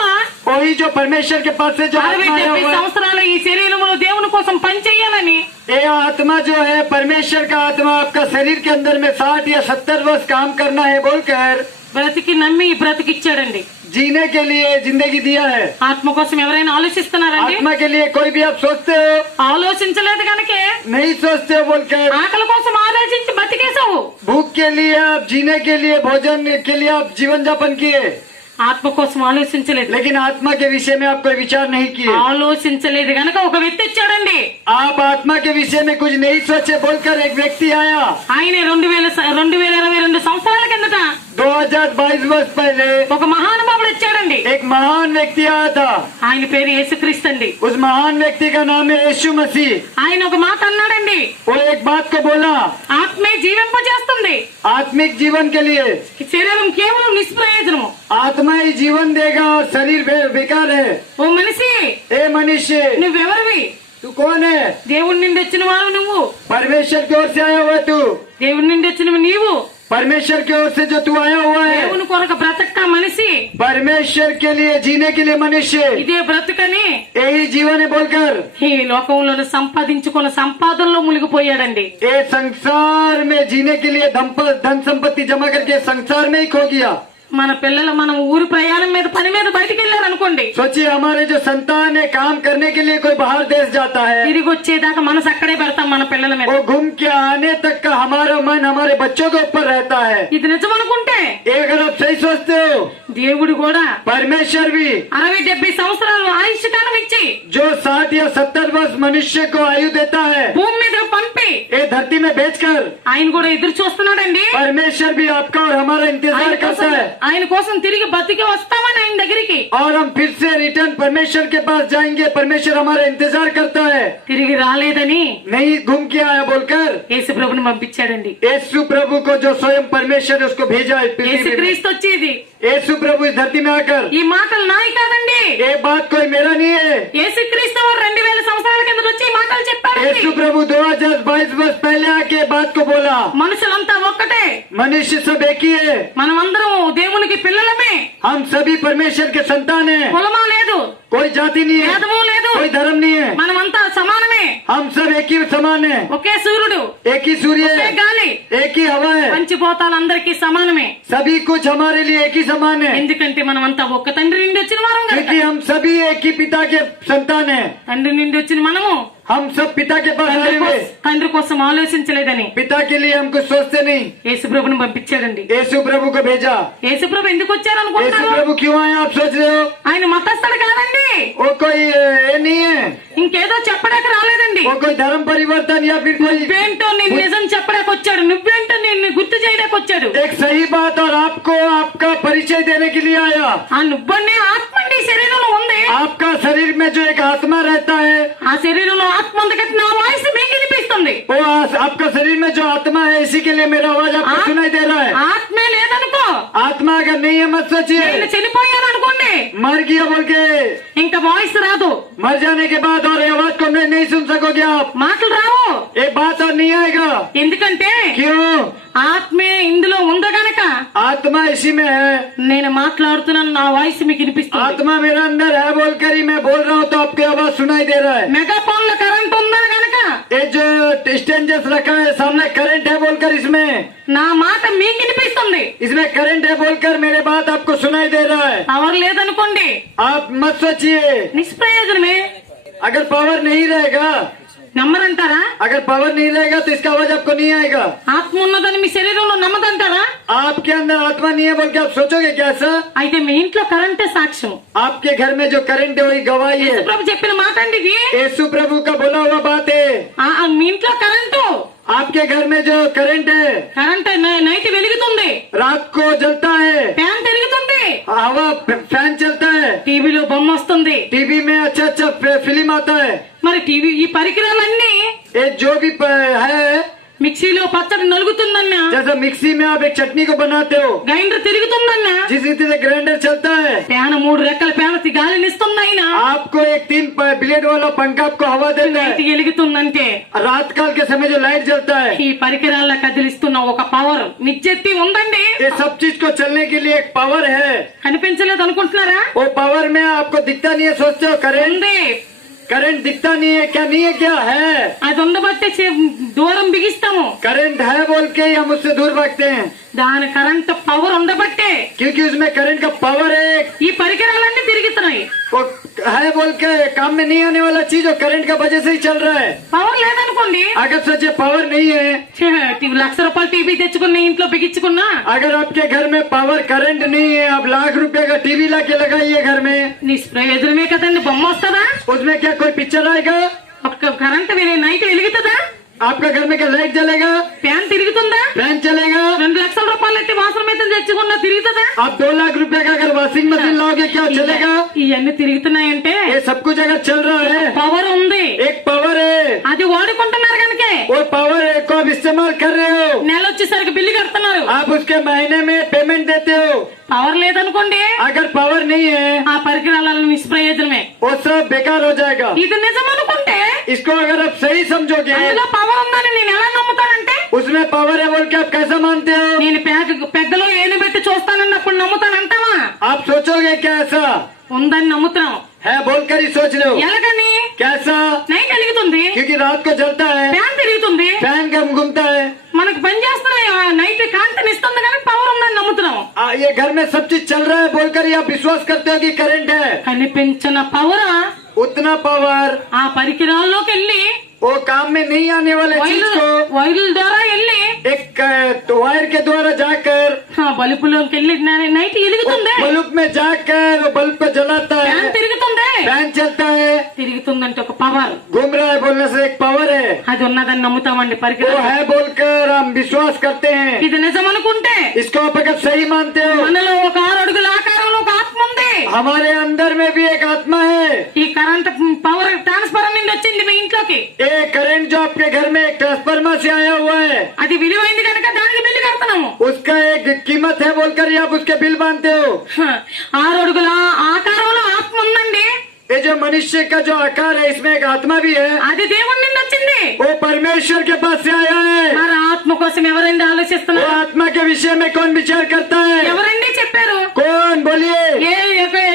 वही जो परमेश्वर के पास से जो आत्मा आया 60-70 हुआ है, సంవత్సరాల ఈ శరీరంలో దేవుని కోసం పని చేయాలని ये आत्मा जो है परमेश्वर का आत्मा आपका शरीर के अंदर में 60 या 70 वर्ष काम करना है बोलकर బ్రతికి నమ్మి బ్రతికిచ్చాడండి. जीने के लिए जिंदगी दिया है. ఆత్మ కోసం ఎవరైనా ఆలోచిస్తున్నారండి? आत्मा के लिए कोई भी आप सोचते हो? ఆలోచించలేదు కనుకే नहीं सोचते हो बोलकर. ఆకలి కోసం ఆలోచించి బతికేశావు. भूख के लिए आप जीने के लिए भोजन के लिए आप जीवन यापन किए, ఆత్మ కోసం ఆలోచించలేదు. लेकिन आत्मा के विषय में आप कोई विचार नहीं किए. ఆలోచించలేదు గనక ఒక వ్యక్తి వచ్చాడండి. आप आत्मा के विषय में कुछ नहीं सोचे बोलकर एक व्यक्ति आया. ఆయన 2022 సంవత్సరాల కిందట 2022 वर्ष पहले ఒక మహానుభావుడు వచ్చాడండి. एक महान व्यक्ति आया था. ఆయన పేరు యేసుక్రీస్తు అండి. उस महान व्यक्ति का नाम है यीशु मसीह. ఆయన ఒక మాట అన్నాడండి, वो एक बात को बोला, ఆత్మే జీవింపజేస్తుంది, आत्मिक जीवन के लिए శరీరం కేవలం నిష్ప్రయోజనము. आत्मा ही जीवन देगा और शरीर बेकार है. ఓ మనిషి, ए मनुष्य, నువ్వెవరివి? तू कौन है? దేవుడి నుండి వచ్చిన వారు నువ్వు. परमेश्वर की ओर से आया हुआ तू. దేవుడి నుండి వచ్చినవి నీవు. परमेश्वर की ओर से जो तू आया हुआ है, దేవుని కొరకు బ్రతక్క మనిషి परमेश्वर के लिए जीने के लिए मनुष्य, ఇదే బ్రతుకని यही जीवन है बोलकर ఈ లోకంలో సంపాదించుకున్న సంపాదనలో మునిగిపోయాడండి. ये संसार में जीने के लिए धन संपत्ति जमा करके संसार में ही खो गया। మన పిల్లలు మనం ఊరి ప్రయాణం మీద పని మీద బయటికి వెళ్ళారు అనుకోండి, सोचिए हमारे जो संतान है काम करने के लिए कोई बाहर देश जाता है, తిరిగి వచ్చేదాకా మనసు అక్కడే పెడతాం మన పిల్లల మీద. वो घूम के आने तक का हमारा मन हमारे बच्चों के ऊपर रहता है। ఇది నిజం అనుకుంటే ये अगर आप सही सोचते हो, దేవుడు కూడా परमेश्वर भी 60-70 సంవత్సరాలు ఆయుష్ కాలం ఇచ్చి जो 60 या 70 वर्ष मनुष्य को आयु देता है, భూమి మీద పంపి ये धरती में भेजकर ఆయన కూడా ఎదురు చూస్తున్నాడండి. परमेश्वर भी आपका और हमारा इंतजार करता है, ఆయన కోసం తిరిగి బతికి వస్తామని ఆయన దగ్గరికి. और हम फिर से रिटर्न परमेश्वर के पास जाएंगे। परमेश्वर हमारा इंतजार करता है, తిరిగి రాలేదని नहीं घूम के आया बोलकर యేసు ప్రభుని పంపించాడండి. यीशु प्रभु को जो स्वयं परमेश्वर है उसको भेजा है पृथ्वी యేసు में। క్రీస్తు వచ్చేది यीशु प्रभु इस धरती में आकर, ఈ మాటలు నాయి కాదండి, ये बात कोई मेरा नहीं है, యేసు క్రీస్తు వారు 2000 సంవత్సరాల కింద వచ్చి ఈ మాటలు చెప్పారండి. यीशु प्रभु 2022 वर्ष पहले आके बात को बोला। మనుషులంతా ఒక్కటే, मनुष्य सब एक ही है, మనమందరం దేవునికి పిల్లలమే. हम सभी परमेश्वर के संतान हैं, కులమా లేదు, कोई जाति नहीं है, భేదము లేదు, कोई धर्म नहीं है, మనమంతా సమానమే. हम सब एक ही समान है, ఒకే సూర్యుడు, एक ही सूर्य ఒకే है, గాలి, एक ही हवा है, పంచిపోతాలందరికీ సమానమే. सभी कुछ हमारे लिए एक ही समान है, ఎందుకంటే మనమంతా ఒక్క తండ్రి నుండి వచ్చిన వారం కనుక. क्योंकि हम सभी एक ही पिता के संतान हैं। తండ్రి నుండి వచ్చిన మనము हम सब पिता के पास आए हुए, తండ్రి కోసం ఆలోచించలేదని पिता के लिए हम कुछ सोचते नहीं, యేసు ప్రభుని పంపించాడండి. यीशु प्रभु को भेजा। యేసు ప్రభు ఎందుకు వచ్చారు यीशु అనుకుంటున్నారు? प्रभु क्यों आए आप सोच रहे हो? ఆయన మతస్థుడు కాదండి, वो कोई ये नहीं है, ఇంకేదో చెప్పడానికి రాలేదండి. वो कोई धर्म परिवर्तन या फिर कोई నువ్వేంటో నేను నిజం చెప్పడానికి వచ్చాడు, నువ్వేంటో నిన్ను గుర్తు చేయడానికి వచ్చాడు. एक सही बात और आपको आपका परिचय देने के लिए आया। ఆ నువ్వనే ఆత్మ నీ శరీరంలో ఉంది, आपका शरीर में जो एक आत्मा रहता है, ఆ శరీరంలో ఆత్మ అందుకని నా వాయిస్ మీకు వినిపిస్తుంది. वो आपका शरीर में जो आत्मा है, इसी के लिए मेरा आवाज आपको सुनाई दे रहा है। ఆత్మే లేదనుకో, आत्मा अगर नहीं है मत నేను सोचिए, చనిపోయాను అనుకోండి, मर गया बोल के ఇంకా వాయిస్ రాదు, मर जाने के बाद और ये आवाज को नहीं सुन सकोगे आप, మాటలు రావు. ये बात और नहीं आएगा। ఎందుకంటే क्यों? ఆత్మే ఇందులో ఉందో గనక आत्मा इसी में है, నేను మాట్లాడుతున్నాను, నా వాయిస్ మీకు వినిపిస్తుంది. आत्मा मेरा अंदर है बोलकर ही मैं बोल रहा हूँ, तो आपकी आवाज सुनाई दे रहा है। మెగాఫోన్ లో కరెంట్ ఉందా గనక ये जो स्टेंजर्स रखा है सामने करंट है बोलकर इसमें నా మాట మీకు వినిపిస్తుంది. इसमें करंट है बोलकर मेरे बात आपको सुनाई दे रहा है। పవర్ లేదనుకోండి, आप मत सोचिए, నిష్ప్రయోజనమే. अगर पावर नहीं रहेगा, నమ్మరంటారా? अगर पावर नहीं रहेगा तो इसका आवाज आपको नहीं आएगा। ఆత్మ ఉన్నదని మీ శరీరంలో నమ్మదంటారా? आपके अंदर आत्मा नहीं है बोल के आप सोचोगे क्या ऐसा? అయితే మీ ఇంట్లో కరెంటే సాక్ష్యం. आपके घर में जो करंट है वही गवाही है। యేసుప్రభు చెప్పిన మాట అండి ఇది. यीशु प्रभु का बोला हुआ बात है। మీ ఇంట్లో కరెంటు, आपके घर में जो करंट है, కరెంట్ నైట్ వెలుగుతుంది, रात को जलता है, ఫ్యాన్ తిరుగుతుంది, हवा फैन चलता है, టీవీలో బొమ్మ వస్తుంది. टीवी में अच्छा अच्छा फिल्म आता है। మరి టీవీ ఈ పరికరాలన్నీ ये जो भी है, మిక్సీలో పచ్చడి నలుగుతుందన్నా, जैसे मिक्सी में आप एक चटनी को बनाते हो, గ్రైండర్ తిరుగుతుందన్నా, जिस रीति से ग्राइंडर चलता है, ఫ్యాన్ 3 రెక్కల ఫ్యాన్ గాలినిస్తుంది. అయినా आपको एक 3 ब्लेड वाला पंखा आपको हवा देता లైట్ है। వెలుగుతుందంటే रात काल के समय जो लाइट जलता है, ఈ పరికరాల కదిలిస్తున్న ఒక పవర్ నిశ్శక్తి ఉందండి. ये सब चीज को चलने के लिए एक पावर है। కనిపించలేదు అనుకుంటున్నారా? वो पावर में आपको दिखता नहीं है, सोचते हो करंट ఉంది. करंट दिखता नहीं है, क्या नहीं है, क्या है? అది ఉండబట్టే దూరం బిగిస్తాము. करंट है बोल के ही हम उससे दूर भागते हैं, దాని కరెంట్ పవర్ ఉండబట్టే क्योंकि उसमें करंट का पावर है। ఈ పరికరాలన్నీ తిరుగుతున్నాయి. वो है बोल के काम में नहीं आने वाला चीज जो करंट का वजह से ही चल रहा है। పవర్ లేదనుకోండి, अगर सोचिए पावर नहीं है, 1,00,000 రూపాయలు టీవీ తెచ్చుకున్న ఇంట్లో బిగించుకున్నా, अगर आपके घर में पावर करंट नहीं है, आप लाख रुपए का टीवी ला के लगाइए घर में, నిష్ప్రయోజనమే కదండి. బొమ్మ వస్తుందా? उसमें क्या कोई पिक्चर आएगा? ఒక కరెంట్ నైట్ వెలుగుతుందా? आपका घर में क्या लाइट जलेगा? ఫ్యాన్ తిరుగుతుందా? फैन चलेगा? 2,00,000 రూపాయలు ఎట్టి వాసన మీద తెచ్చుకున్నా తిరుగుతుందా? आप 2 लाख रुपए का अगर वॉशिंग मशीन लाओगे क्या चलेगा? ఇవన్నీ తిరుగుతున్నాయంటే ये सब कुछ अगर चल रहा है, పవర్ ఉంది. एक पावर है, అది వాడుకుంటున్నారు కనుకే वो पावर है को आप इस्तेमाल कर रहे हो, నెల వచ్చేసరికి బిల్లు కడుతున్నారు. आप उसके महीने में पेमेंट देते हो। పవర్ లేదనుకోండి, अगर पावर नहीं है, ఆ పరికరాలను నిష్ప్రయోజనమే. वो सब बेकार हो जाएगा। ఇది నిజం అనుకుంటే इसको अगर आप सही समझोगे, అందులో పవర్ ఉందని నేను ఎలా నమ్ముతానంటే उसमें पावर है बोल के आप कैसा मानते हो? నేను పెద్దలో ఏలు పెట్టి చూస్తానన్నప్పుడు నమ్ముతానంటావా? आप सोचोगे क्या ऐसा ఉందని నమ్ముతాం. है बोलकर ही सोच रहे हो? ఎలాగని? कैसा? నైట్ వెలుగుతుంది, क्योंकि रात को जलता है, ఫ్యాన్ తిరుగుతుంది, फैन कम घूमता है, మనకు పని చేస్తున్నాయి, నైట్ కాంతిని ఇస్తుంది కానీ పవర్ ఉందని నమ్ముతున్నాం. ये घर में सब चीज चल रहा है बोलकर ही आप विश्वास करते हो कि करंट है. కనిపించిన పవర్ उतना पावर ఆ పరికరాల్లోకి వెళ్ళి वो काम में नहीं आने वाले चीज को వైర్ల ద్వారా వెళ్ళి एक वायर के द्वारा जाकर బల్బులోకి వెళ్ళి నైట్ వెలుగుతుంది, बल्ब में जाकर वो बल्ब को जलाता ఫ్యాన్ है, తిరుగుతుంది. फैन चलता है, తిరుగుతుందంటే ఒక పవర్ घूम रहा है बोलने से एक पावर है. అది ఉన్నదని నమ్ముతామండి. वो పరికరం है बोलकर हम विश्वास करते हैं. ఇది నిజం అనుకుంటే इसको आप अगर सही मानते हो, మనలో ఒక 6 అడుగుల ఆకారంలో ఒక ఆత్మ ఉంది. हमारे अंदर में भी एक आत्मा है. ఈ కరెంట్ పవర్ ట్రాన్స్ఫర్ నుండి వచ్చింది మీ ఇంట్లోకి. ये करंट जो आपके घर में एक ट्रांसफार्मर से आया हुआ है, అది విలువైంది కనుక దానికి బిల్లు కడతాము. उसका एक कीमत है बोलकर ही आप उसके बिल बांधते हो. 6 అడుగుల ఆకారంలో ఆత్మ ఉందండి. ये जो मनुष्य का जो आकार है इसमें एक आत्मा भी है. అది దేవుడి నుండి వచ్చింది. वो परमेश्वर के पास से आया है. మరి ఆత్మ కోసం ఎవరండి वो ఆలోచిస్తున్నారు? आत्मा के विषय में कौन विचार करता है? ఎవరండి చెప్పారు? कौन बोलिए, ఏ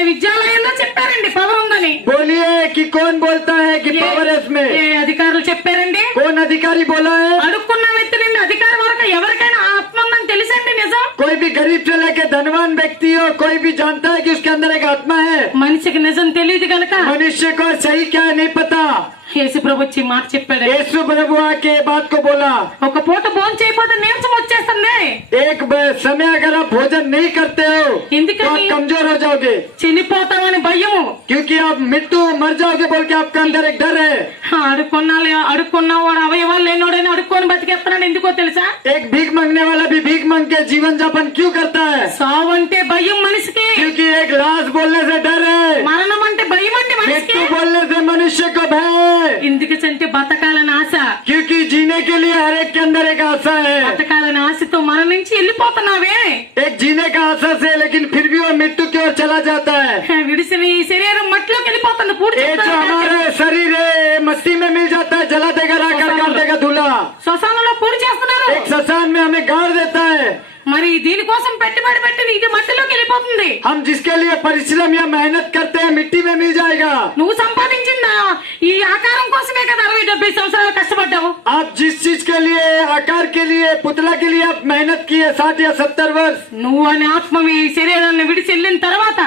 విద్యాలయంలో చెప్పారండి పవర్ ఉందని? बोलिए कि कौन बोलता है कि पावर है इसमें? ఏ అధికారులు చెప్పారండి? कौन अधिकारी बोला है? అడుక్కున్న వ్యక్తి నుండి అధికారి వరకు ఎవరికైనా ఆత్మ ఉందని తెలుసండి నిజం. कोई भी गरीब से लेके धनवान व्यक्ति हो, कोई भी जानता है कि उसके अंदर एक आत्मा है. మనిషికి నిజం తెలియదు కనుక मनुष्य को सही क्या है नहीं पता. యేసు ప్రభు వచ్చి మాట చెప్పాడు. यीशु प्रभु आके बात को बोला, ఒక పూట భోజనం చేయకపోతే నీరసం వచ్చేస్తుంది. एक समय अगर आप भोजन नहीं करते हो तो ఎందుకని? आप कमजोर हो जाओगे, చనిపోతామని భయము. क्योंकि आप मृत्यु मर जाओगे बोल के आपके अंदर एक डर है. అడుక్కున్నవాడు అవయవాలు లేనోడైనా అడుక్కొని బతికేస్తున్నాడు. ఎందుకో తెలుసా? एक भीख मांगने वाला भी भीख मांग के जीवन यापन क्यों करता है? సావు అంటే భయం మనిషికి. क्योंकि एक लाश बोलने से डर है, మరణం అంటే భయం అండి మనిషికి. मृत्यु बोलने से मनुष्य को भय है. ఎందుకు చంటే బతకాలని ఆశ. क्योंकि जीने के लिए हर एक के अंदर एक आशा है. బతకాలని ఆశతో మన నుంచి వెళ్ళిపోతున్నావే. एक जीने का आशा से, लेकिन फिर भी वो मृत्यु की ओर चला जाता है. విడిసిన ఈ శరీరం మట్టిలోకి వెళ్ళిపోతుంది. పూడ్చి ये जो हमारा शरीर है मट्टी में मिल जाता है, जला देगा, राकर कर देगा धूला. శ్మశానంలో పూడి చేస్తున్నారు. एक शमशान में हमें गाड़ देता है. మరి దీనికోసం పెట్టుబడి పెట్టి ఇది మట్టిలోకి వెళ్ళిపోతుంది. हम जिसके लिए परिश्रम या मेहनत करते हैं मिट्टी में मिल जाएगा. నువ్వు సంపాదించిందా ఈ ఆకారం కోసమే కదా 60-70 సంవత్సరాలు కష్టపడ్డావు. आप जिस चीज के लिए, आकार के लिए, पुतला के लिए आप मेहनत किए 60 या 70 वर्ष, నువ్వు అనే ఆత్మ ఈ శరీరాన్ని విడిచి వెళ్ళిన తర్వాత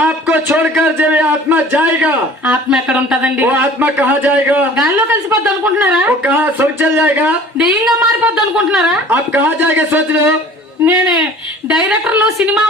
आपको छोड़कर जब ये आत्मा जाएगा, ఆత్మ ఎక్కడ ఉంటదండి? वो आत्मा कहाँ जाएगा? గాల్లో కలిసిపోద్ది అనుకుంటున్నారా? वो कहाँ सब चल जाएगा? దెయ్యంగా మారిపోద్ది అనుకుంటున్నారా? आप कहाँ जाएगा सोच रहे हो? నేనే డైరెక్టర్లు సినిమా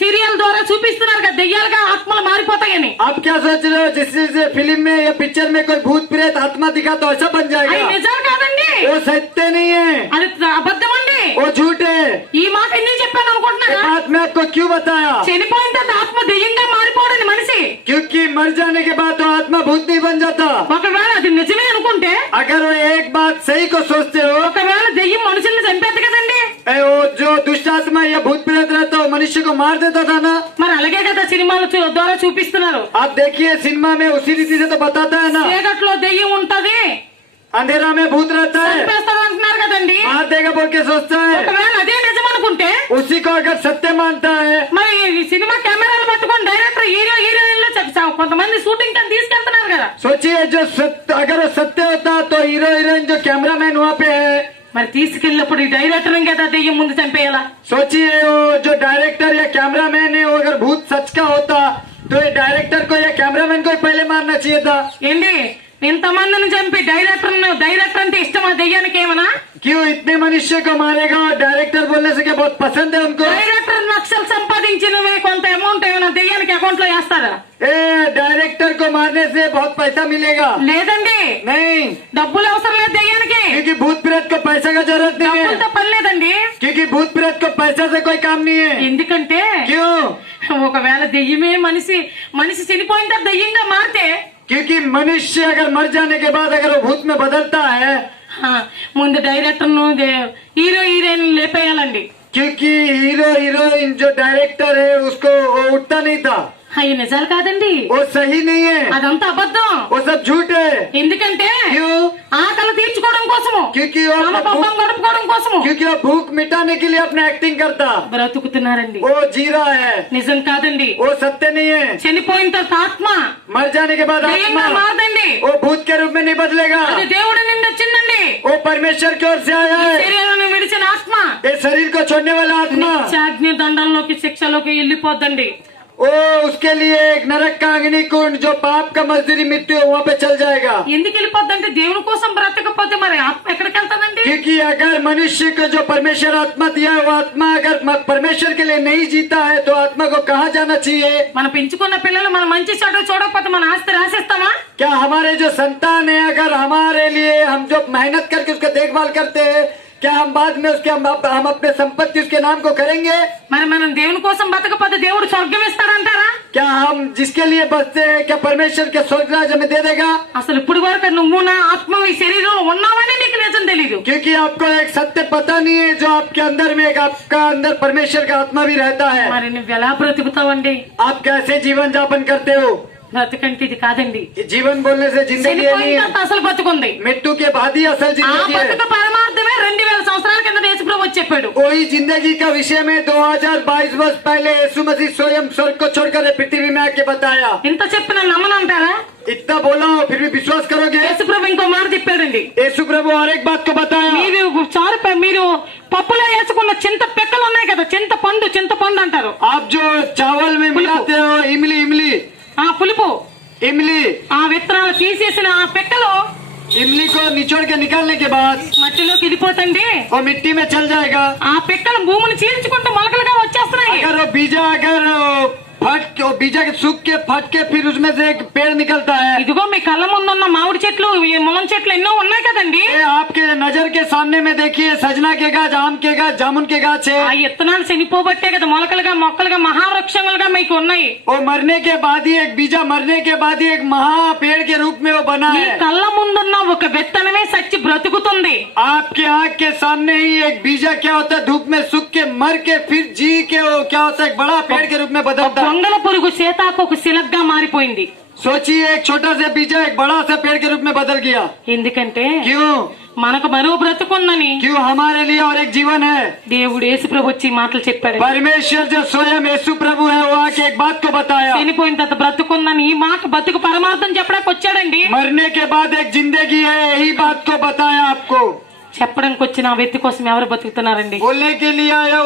సీరియల్ ద్వారా చూపిస్తున్నారు కదా దెయ్యాలుగా ఆత్మలు మారిపోతాయని. आप क्या सोच रहे हो? जिस फिल्म में या पिक्चर में कोई भूत प्रेत आत्मा दिखा तो ऐसा बन అది जाएगा? నిజం కాదండి, वो सत्य नहीं है, అది అబద్ధం అండి. वो झूठ है. ఈ మాట ఎందుకు చెప్పాను ये అనుకుంటున్నారా? बात मैं आपको क्यों बताया? చనిపోయిన తర్వాత ఆత్మ దెయ్యంగా మారిపోవడని మనిషి क्योंकि मर जाने के बाद तो आत्मा भूत नहीं बन जाता. ఒకవేళ అది నిజమే అనుకుంటే, अगर वो एक बात सही को सोचते हो, ఒకవేళ దెయ్యం మనుషుల్ని చంపేది కదండి. वो जो दुष्ट आत्मा या भूत प्रेत रहता वो मनुष्य को मार देता था ना. మరి అలాగే కదా సినిమాల ద్వారా చూపిస్తున్నారు. आप देखिए सिनेमा में उसी रीति से तो बताता है ना, చీకట్లో దెయ్యం ఉంటది, अंधेरा में भूत रहता है, చంపేస్తారు అంటున్నారు కదండి. मार देगा बोल के सोचता है. ఒకవేళ అదే నిజం అనుకుంటే, उसी को अगर सत्य मानता है, మరి ఈ సినిమా కెమెరాలు పట్టుకొని డైరెక్టర్ హీరోయిన్లు కొంతమంది షూటింగ్ కని తీసుకెళ్తున్నారు కదా. सोचिए जो सत्य, अगर वो सत्य होता तो हीरो हीरोइन जो कैमरामैन वहाँ पे है, మరి తీసుకెళ్ళినప్పుడు ఈ డైరెక్టర్ కదా దెయ్యం ముందు చంపేయాలా? सोचिए वो जो डायरेक्टर या कैमरामैन है वो अगर भूत सच का होता तो ये डायरेक्टर को या कैमरामैन को ही पहले मारना चाहिए था. ఏంటి ఇంతమందిని చంపి డైరెక్టర్ అంటే ఇష్టమా దెయ్యానికి ఏమన్నా? क्यों इतने मनुष्य को मारेगा? और डायरेक्टर बोलने से क्या बहुत पसंद है उनको? డైరెక్టర్ లక్షలు సంపాదించినవే కొంత అమౌంట్ ఏమైనా దెయ్యానికి అకౌంట్ లో వేస్తారా? ए डायरेक्टर को मारने से बहुत पैसा मिलेगा? లేదండి, नहीं, డబ్బులు అవసరం లేదు దెయ్యానికి. क्योंकि भूत प्रेत को पैसा का जरूरत नहीं है. డబ్బులతో పని లేదండి. क्योंकि भूत प्रेत को पैसा से कोई काम नहीं है. ఎందుకంటే क्यों? ఒకవేళ దెయ్యమే మనిషి చనిపోయిన తర్వాత దెయ్యంగా మారితే, क्योंकि मनुष्य अगर मर जाने के बाद अगर वो भूत में बदलता है, ముందు డైరెక్టర్ ను హీరో హీరోయిన్ లేపేయాలండి. क्योंकि हीरो हीरोइन जो डायरेक्टर है उसको वो उठता नहीं था. అవి నిజాలు కాదండి, वो सही नहीं है, అదంతా అబద్ధం. वो सब झूठ है। ఎందుకంటే क्यों? ఆకలి తీర్చుకోవడం కోసము, क्योंकि वो తమ పాపం గడుపుకోవడం కోసము क्योंकि वो भूख मिटाने के लिए अपने एक्टिंग करता, బ్రతుకుతున్నారండి. वो जी रहा है, నిజం కాదండి. वो सत्य नहीं है। చనిపోయిన తర్వాత ఆత్మ मर जाने के बाद దయ్యంగా आत्मा మారదండి. वो भूत के रूप में नहीं बदलेगा, అది దేవుడి నుండి వచ్చిందండి. वो परमेश्वर की ओर से आया है। శరీరాన్ని విడిచిన ఆత్మ ये शरीर को छोड़ने वाला आत्मा నిత్యాగ్ని దండంలోకి శిక్షలోకి వెళ్ళిపోద్దండి. वो उसके लिए एक नरक का अग्नि कुंड जो पाप का मजदूरी मृत्यु है वहाँ पे चल जाएगा। ఎందుకు వెళ్ళిపోద్దంటే దేవుని కోసం బ్రతకపోతే మరి ఆత్మ ఎక్కడికి వెళ్తాదండి? क्योंकि अगर मनुष्य को जो परमेश्वर आत्मा दिया है वो आत्मा अगर परमेश्वर के लिए नहीं जीता है तो आत्मा को कहाँ जाना चाहिए? మనం పెంచుకున్న పిల్లలు మన మంచి చెడు చూడకపోతే మన ఆస్తి రాసేస్తామా? क्या हमारे जो संतान है अगर हमारे लिए हम जो मेहनत करके उसका देखभाल करते हैं क्या हम बाद में उसके हम अपने संपत्ति उसके नाम को करेंगे? మరి మనం దేవుని కోసం బతకపోతే దేవుడు స్వర్గం ఇస్తాడంటారా? क्या हम जिसके लिए बचते हैं क्या परमेश्वर के स्वर्ग राज हमें दे देगा? అసలు ఇప్పుడు వరకు నువ్వు నా ఆత్మ ఈ శరీరంలో ఉన్నావని నీకు నిజం తెలీదు. क्योंकि आपको एक सत्य पता नहीं है जो आपके अंदर में एक आपका अंदर परमेश्वर का आत्मा भी रहता है। మరి నువ్వు ఎలా బ్రతుకుతావండి? आप कैसे जीवन यापन करते हो? బ్రతకంటే ఇది కాదండి. ये जीवन बोलने से जिंदगी ये नहीं చనిపోయిన है, తర్వాత అసలు బతుకుంది. मृत्यु के बाद ही असल ఆ जिंदगी है। బతుకు పరమార్థమే 2000 సంవత్సరాల కింద యేసుప్రభు వచ్చి చెప్పాడు. वही जिंदगी का विषय में 2022 वर्ष पहले यीशु मसीह स्वयं स्वर्ग को छोड़कर पृथ्वी में आके बताया। ఇంత చెప్పిన నమ్మనంటారా? इतना बोला हो फिर भी विश्वास करोगे? యేసుప్రభు ఇంకో మాట చెప్పాడండి. यीशु प्रभु हर एक बात को बताया। మీరు పప్పులో వేసుకున్న చింత పెక్కలు ఉన్నాయి కదా, చింతపండు అంటారు. आप जो चावल में मिलाते हो इमली इमली ఆ పులుపు, इमली ఆ విత్తనాలు తీసేసిన ఆ పెక్కలు इमली को निचोड़ के निकालने के बाद మట్టిలోకి వెళ్ళిపోతండి. वो मिट्टी में चल जाएगा। ఆ పెక్కలు భూమిని చీల్చుకుంటూ మొలకలుగా వచ్చేస్తున్నాయి. अगर वो बीजा फट के वो बीजा के सूख के फट के फिर उसमें से एक पेड़ निकलता है। ఇదిగో మీ కళ్ళ ముందున్న మామిడి చెట్లు, ఈ ములం చెట్లు ఎన్నో ఉన్నాయి కదండి. ये आपके नजर के सामने में देखिए सजना के गाछ, आम के गाछ, जामुन के गाछ ఆ है। విత్తనాలు చనిపోబట్టే కదా మొలకలుగా మొక్కలుగా మహావృక్షములుగా మీకు ఉన్నాయి. वो मरने के बाद ही एक बीजा मरने के बाद ही एक महा पेड़ के रूप में वो बना మీ है। కళ్ళ ముందున్న ఒక విత్తనమే సచ్చి బ్రతుకుతుంది. आपके आँख के सामने ही एक बीजा क्या होता है धूप में सूख के मर के फिर जी के वो क्या होता है एक बड़ा पेड़ के रूप में बदलता है। దొంగల పురుగు సీతాకోక శిలగ్గా మారిపోయింది. सोचिए एक छोटा सा बीजा एक बड़ा सा पेड़ के रूप में बदल गया। ఎందుకంటే क्यों? మనకు మరో బ్రతుకుందని क्यों? हमारे लिए और एक जीवन है। దేవుడు యేసుప్రభు వచ్చి ఈ మాటలు చెప్పాడు. परमेश्वर जो स्वयं यीशु प्रभु है वो आके एक बात को बताया। చనిపోయిన తర్వాత బ్రతుకుందని ఈ మాట బతుకు పరమార్థం చెప్పడానికి వచ్చాడండి. मरने के बाद एक जिंदगी है यही बात को बताया आपको। చెప్పడానికి వచ్చిన ఆ వ్యక్తి కోసం ఎవరు బతుకుతున్నారండి? बोलने के लिए आया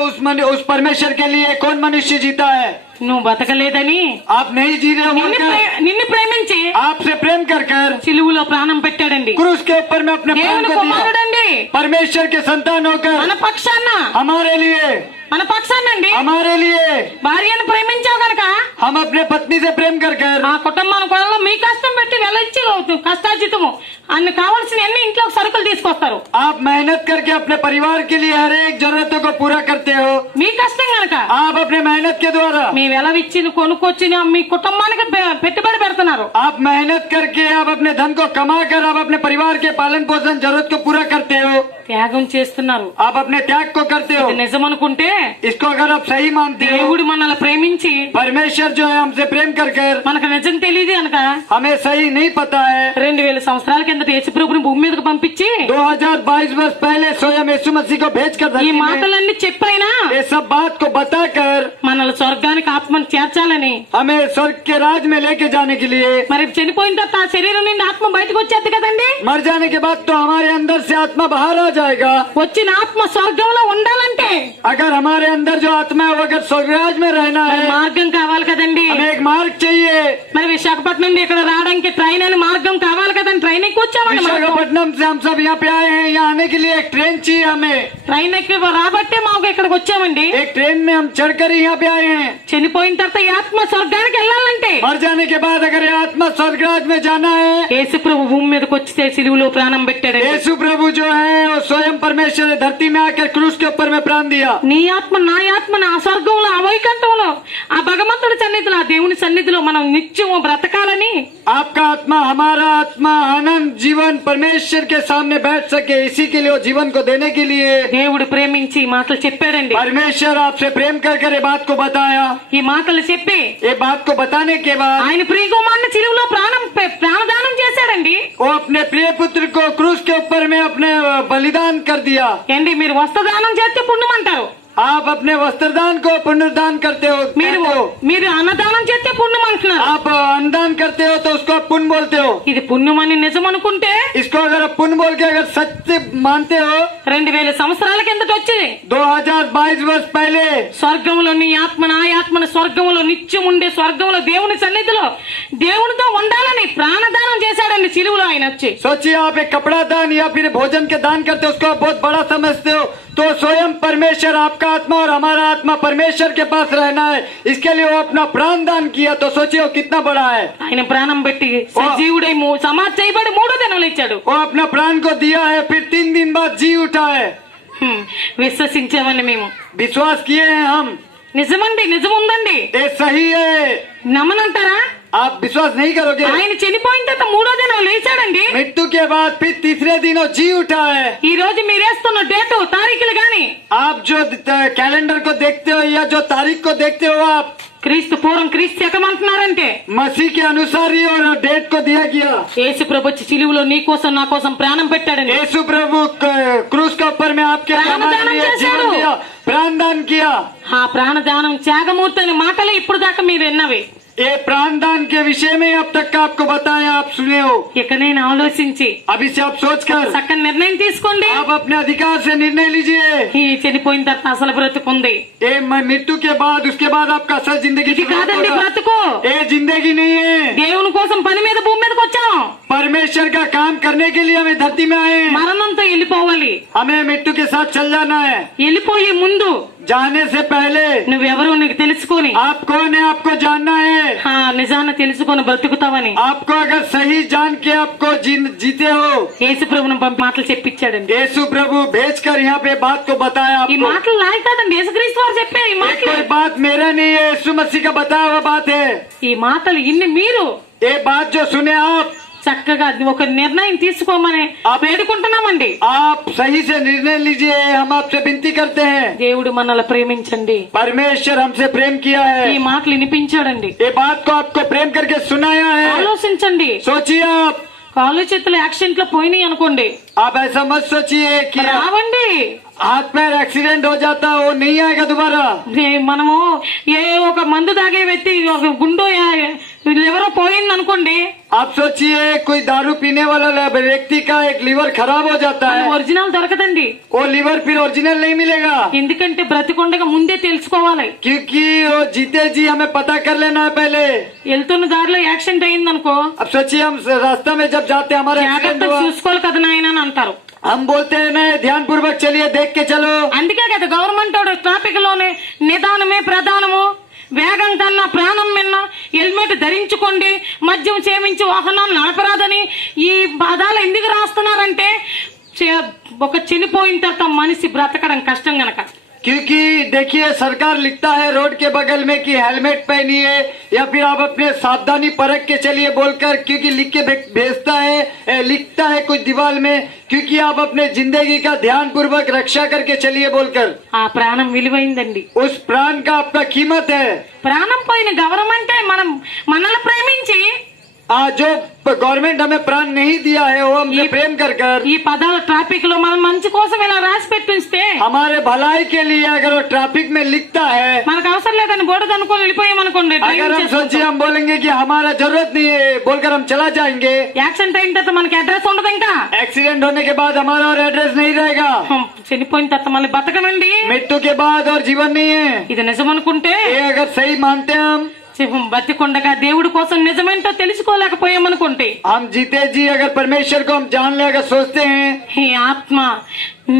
उस परमेश्वर के लिए कौन मनुष्य जीता है? నువ్వు బతకలేదని आप नहीं जी रहे हो बोलकर, నిన్ను ప్రేమించి आपसे प्रेम कर कर సిలువలో ప్రాణం పెట్టాడండి. क्रूस के ऊपर में अपने प्राण దేవుని को दिया। కుమారుడండి. परमेश्वर के संतान మన होकर పక్షాన हमारे लिए हमारे लिए భార్యను ప్రేమించావు గనక हम अपने पत्नी से प्रेम कर कर ఆ కుటుంబానికి కూడా మీ కష్టం పెట్టి వెళ్ళొచ్చి కష్టార్జితము అన్ని కావాల్సిన అన్ని ఇంట్లో సరుకులు తీసుకొస్తారు. आप मेहनत करके अपने परिवार के लिए हर एक जरूरतों को पूरा करते हो। మీ కష్టం గనక आप अपने मेहनत के द्वारा మీ వెలవిచ్చి కొనుక్కొచ్చిన మీ కుటుంబానికి పెట్టుబడి పెడుతున్నారు. आप मेहनत करके आप अपने धन को कमा कर आप अपने परिवार के पालन पोषण जरूरत को पूरा करते हो। త్యాగం చేస్తున్నారు. आप अपने त्याग को करते हो। ఇది నిజం అనుకుంటే इसको अगर आप सही मानते हो దేవుడు మనల్ని ప్రేమించి परमेश्वर जो है हमसे प्रेम कर कर మనకు నిజం తెలియదు కనుక हमें सही नहीं पता है 2000 సంవత్సరాల కిందట యేసుప్రభుని భూమి మీదకి పంపించి 2022 वर्ष पहले स्वयं यीशु मसीह को भेज कर ఈ धरती में మాటలన్నీ చెప్పైనా ये सब बात को बताकर మనల్ని స్వర్గానికి ఆత్మను చేర్చాలని हमें स्वर्ग के राज में लेके जाने के लिए మరి చనిపోయిన తర్వాత ఆ శరీరం నుండి ఆత్మ బయటకు వచ్చేది కదండి. मर जाने के बाद तो हमारे अंदर से आत्मा बाहर आ जाएगा। వచ్చిన ఆత్మ స్వర్గంలో ఉండాలంటే अगर हमारे अंदर जो आत्मा है वो अगर स्वर्गराज में रहना మరి है మార్గం కావాలి కదండి. हमें एक मार्ग चाहिए। మరి విశాఖపట్నం నుండి ఇక్కడ రావడానికి ట్రైన్ అని మార్గం కావాలి కదండి. ట్రైన్ ఎక్కి వచ్చామండి. विशाखापट्टनम से हम सब यहाँ पे आए हैं, यहाँ आने के लिए एक ट्रेन चाहिए हमें। ట్రైన్ ఎక్కి రాబట్టే మాకు ఇక్కడికి వచ్చామండి. एक ट्रेन में हम चढ़कर ही यहाँ पे आए हैं। చనిపోయిన తర్వాత ఈ ఆత్మ స్వర్గానికి వెళ్ళాలంటే मर जाने के बाद अगर ये आत्मा स्वर्गराज में जाना है యేసు ప్రభు భూమి మీదకి వచ్చి సిలువలో ప్రాణం పెట్టాడు. यीशु प्रभु जो है वो स्वयं परमेश्वर ने धरती में आकर क्रूस के ऊपर में प्राण दिया। నీ ఆత్మ నా ఆత్మ నా స్వర్గంలో వైకంఠంలో ఆ భగవంతుడి సన్నిధిలో ఆ దేవుని సన్నిధిలో మనం నిత్యం బ్రతకాలని आपका आत्मा हमारा आत्मा आनंद जीवन परमेश्वर के सामने बैठ सके, इसी के लिए वो जीवन को देने के लिए దేవుడు ప్రేమించి ఈ మాటలు చెప్పాడండి. परमेश्वर आपसे प्रेम कर कर ये बात को बताया. ఈ మాటలు చెప్పి ये बात को बताने के बाद ఆయన ప్రియకుమారుని చిలువలో ప్రాణదానం చేశాడండి. वो अपने प्रिय पुत्र को क्रूस के ऊपर में अपने बलिदान कर दिया. ఏంటి మీరు వస్త్రదానం చేస్తే పుణ్యం అంటారు, आप अपने वस्त्रदान को पुण्यदान करते हो, మీరు कहते हो. మీరు అన్నదానం చేస్తే పుణ్యం అంటున్నారు. आप अन्नदान करते हो तो उसको आप पुण्य बोलते हो. ఇది పుణ్యం అని నిజం అనుకుంటే इसको अगर आप पुण्य बोल के अगर सत्य मानते हो 2000 సంవత్సరాల కిందట వచ్చి 2022 वर्ष पहले స్వర్గంలో నీ ఆత్మ నా ఆత్మను స్వర్గంలో నిత్యం ఉండే స్వర్గంలో దేవుని సన్నిధిలో దేవునితో ఉండాలని ప్రాణదానం చేశాడండి చిలువలో ఆయన వచ్చి. सोचिए आप एक कपड़ा दान या फिर भोजन के दान करते हो, उसको आप बहुत बड़ा समझते हो, तो स्वयं परमेश्वर आपका आत्मा और हमारा आत्मा परमेश्वर के पास रहना है, इसके लिए वो अपना प्राण दान किया. तो सोचिए वो कितना बड़ा है. ఆయన ప్రాణం పెట్టి సజీవుడై సమాధి చేయబడి 3వ దినంలో ఇచ్చాడు. वो अपना प्राण को दिया है, फिर 3 दिन बाद जी उठा है. విశ్వసించామని మేము विश्वास किए हैं हम. నిజమండి, నిజం ఉందండి. ये सही है. నమ్మనంటారా? आप विश्वास नहीं करोगे. ఆయన చనిపోయిన తర్వాత 3వ దినం లేచాడండి. मृत्यु के बाद फिर तीसरे दिन वो जी उठा है. ఈ రోజు మీరేస్తున్న డేటు తారీఖులు గాని आप जो कैलेंडर को देखते हो या जो तारीख को देखते हो, आप క్రీస్తు పూర్వం క్రీస్తు శకం అంటున్నారంటే मसीह के अनुसार ही और डेट को दिया गया. యేసు ప్రభు వచ్చి చిలువలో నీ కోసం నా కోసం ప్రాణం పెట్టాడండి. यीशु प्रभु क्रूस के ऊपर में आपके प्राणदान लिए చేశాడు. जीवन दिया, प्राणदान किया. ఆ ప్రాణదానం త్యాగమూర్తి అనే మాటలు ఇప్పుడు దాకా మీరు విన్నవి. ये प्राणदान के विषय में अब तक का आपको बताया, आप सुने हो. ఇక నేను ఆలోచించి अभी से आप सोच कर చక్కని నిర్ణయం తీసుకోండి. आप अपने अधिकार से निर्णय लीजिए. ఈ చనిపోయిన తర్వాత అసలు బ్రతుకుంది. ये मृत्यु के बाद उसके बाद आपका असल जिंदगी ఇది కాదండి బ్రతుకు. ये जिंदगी नहीं है. దేవుని కోసం పని మీద భూమి మీదకి వచ్చాం. परमेश्वर का काम करने के लिए हमें धरती में आए. మరణంతో వెళ్ళిపోవాలి. हमें मृत्यु के साथ चल जाना है. వెళ్ళిపోయే ముందు जाने से पहले నువ్వెవరో నీకు తెలుసుకొని आप कौन है आपको जानना है. నిజాన్ని తెలుసుకొని బ్రతుకుతావని आपको अगर सही जान के आपको जीते हो. యేసు ప్రభుని పంపి మాటలు చెప్పించాడండి. यीशु प्रभु भेजकर यहाँ पे बात को बताया ఈ आपको. మాటలు నాయి కాదండి, యేసుక్రీస్తు వారు చెప్పారు ఈ ये మాటలు. कोई बात मेरा नहीं है, यीशु मसीह का बताया हुआ बात है. ఈ మాటలు ఇన్ని మీరు ये बात जो सुने आप చక్కగా ఒక నిర్ణయం తీసుకోమని వేడుకుంటున్నామండి. आप सही से निर्णय लीजिए, हम आपसे विनती करते हैं. దేవుడు మనల్ని ప్రేమించండి. परमेश्वर हमसे प्रेम किया ఈ है. మాటలు వినిపించాడండి. ये बात को आपको प्रेम करके सुनाया है. ఆలోచించండి. सोचिए आप. కాలు చేతులు యాక్సిడెంట్ లో పోయినాయి అనుకోండి, आप ऐसा मत सोचिए कि రావండి. हाथ पैर एक्सीडेंट हो जाता वो नहीं आएगा दोबारा. మనము ఏ ఒక మందు తాగే వ్యక్తి ఒక గుండె ఎవరో పోయింది అనుకోండి, आप सोचिए कोई दारू पीने वाला व्यक्ति का एक लीवर खराब हो जाता है, ఒరిజినల్ దొరకదండి. वो लीवर फिर ओरिजिनल नहीं मिलेगा. ఎందుకంటే బ్రతికొండగా ముందే తెలుసుకోవాలి. क्योंकि वो जीते जी हमें पता कर लेना है पहले. వెళ్తున్న దారిలో యాక్సిడెంట్ అయింది అనుకో, अब सोचिए हम रास्ता में जब जाते हैं हमारा एक्सीडेंट జాగ్రత్తగా हुआ, చూసుకోవాలి కదా నాయన అని అంటారు. हम बोलते हैं ना ध्यान पूर्वक चलिए, देख के चलो. అందుకే కదా గవర్నమెంట్ ట్రాఫిక్ లోనే నిదానమే ప్రధానము, వేగం కన్నా ప్రాణం మిన్న, హెల్మెట్ ధరించుకోండి, మద్యం సేవించి వాహనాలు నడపరాదని ఈ పదాలు ఎందుకు రాస్తున్నారంటే ఒక చనిపోయిన తర్వాత మనిషి బ్రతకడం కష్టం గనక. क्योंकि देखिए सरकार लिखता है रोड के बगल में कि हेलमेट पहनिए या फिर आप अपने सावधानी परख के चलिए बोलकर, क्योंकि लिख के भेजता है, लिखता है कुछ दीवार में, क्योंकि आप अपने जिंदगी का ध्यान पूर्वक रक्षा करके चलिए बोलकर. ఆ ప్రాణం విలువైందండి. उस प्राण का आपका कीमत है. ప్రాణం పోయిన గవర్నమెంటే మనల్ని ప్రేమించి जो गवर्नमेंट हमें प्राण नहीं दिया है वो हमसे प्रेम कर कर ఈ పదాలు ట్రాఫిక్ లో మనం మంచి కోసం ఇలా రాసి పెట్టిస్తే हमारे भलाई के लिए अगर वो ट्रैफिक में लिखता है, మనకు అవసరం లేదని బోర్డు అనుకోని వెళ్ళిపోయామనుకోండి, अगर हम सोचिए हम बोलेंगे कि हमारा जरूरत नहीं है बोलकर हम चला जाएंगे, యాక్సిడెంట్ అయిన తర్వాత మనకి అడ్రస్ ఉండదు. ఇంకా एक्सीडेंट होने के बाद हमारा और एड्रेस नहीं रहेगा. చనిపోయిన తర్వాత మళ్ళీ బతకమండి. मृत्यु के बाद और जीवन नहीं है. ఇది నిజం అనుకుంటే ये अगर सही मानते हैं हम, బతికొండగా దేవుడి కోసం నిజమేంటో తెలుసుకోలేకపోయామనుకుంటే, हम जीते जी अगर परमेश्वर को हम जान ले, अगर सोचते हैं, ఈ ఆత్మ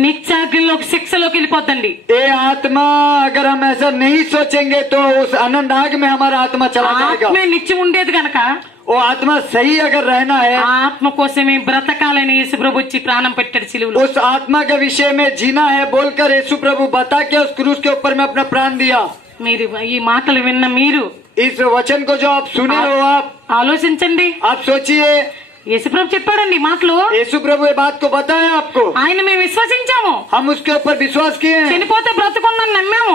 నిత్యాగ్నిలోకి శిక్షలోకి వెళ్ళిపోద్దండి. ये आत्मा अगर हम ऐसा नहीं सोचेंगे तो उस आनंद आग में हमारा आत्मा चला जाएगा. ఆత్మే నిత్యం ఉండేది గనక वो आत्मा सही अगर रहना है, ఆ ఆత్మ కోసమే బ్రతకాలని యేసు ప్రభు వచ్చి ప్రాణం పెట్టాడు సిలువలో. उस आत्मा के विषय में जीना है बोलकर यीशु प्रभु बता के उस क्रूस के ऊपर में अपना प्राण दिया. మీరు ఈ మాటలు విన్న మీరు इस वचन को जो आप सुने हो, ఆలోచించండి. आप सोचिए। యేసుప్రభు చెప్పాడండి ఈ మాటలు. यीशु प्रभु ये बात को बताया आपको, ఆయన మేము విశ్వసించాము. हम उसके ऊपर विश्वास किए हैं। చనిపోతే బ్రతుకుందని నమ్మాము.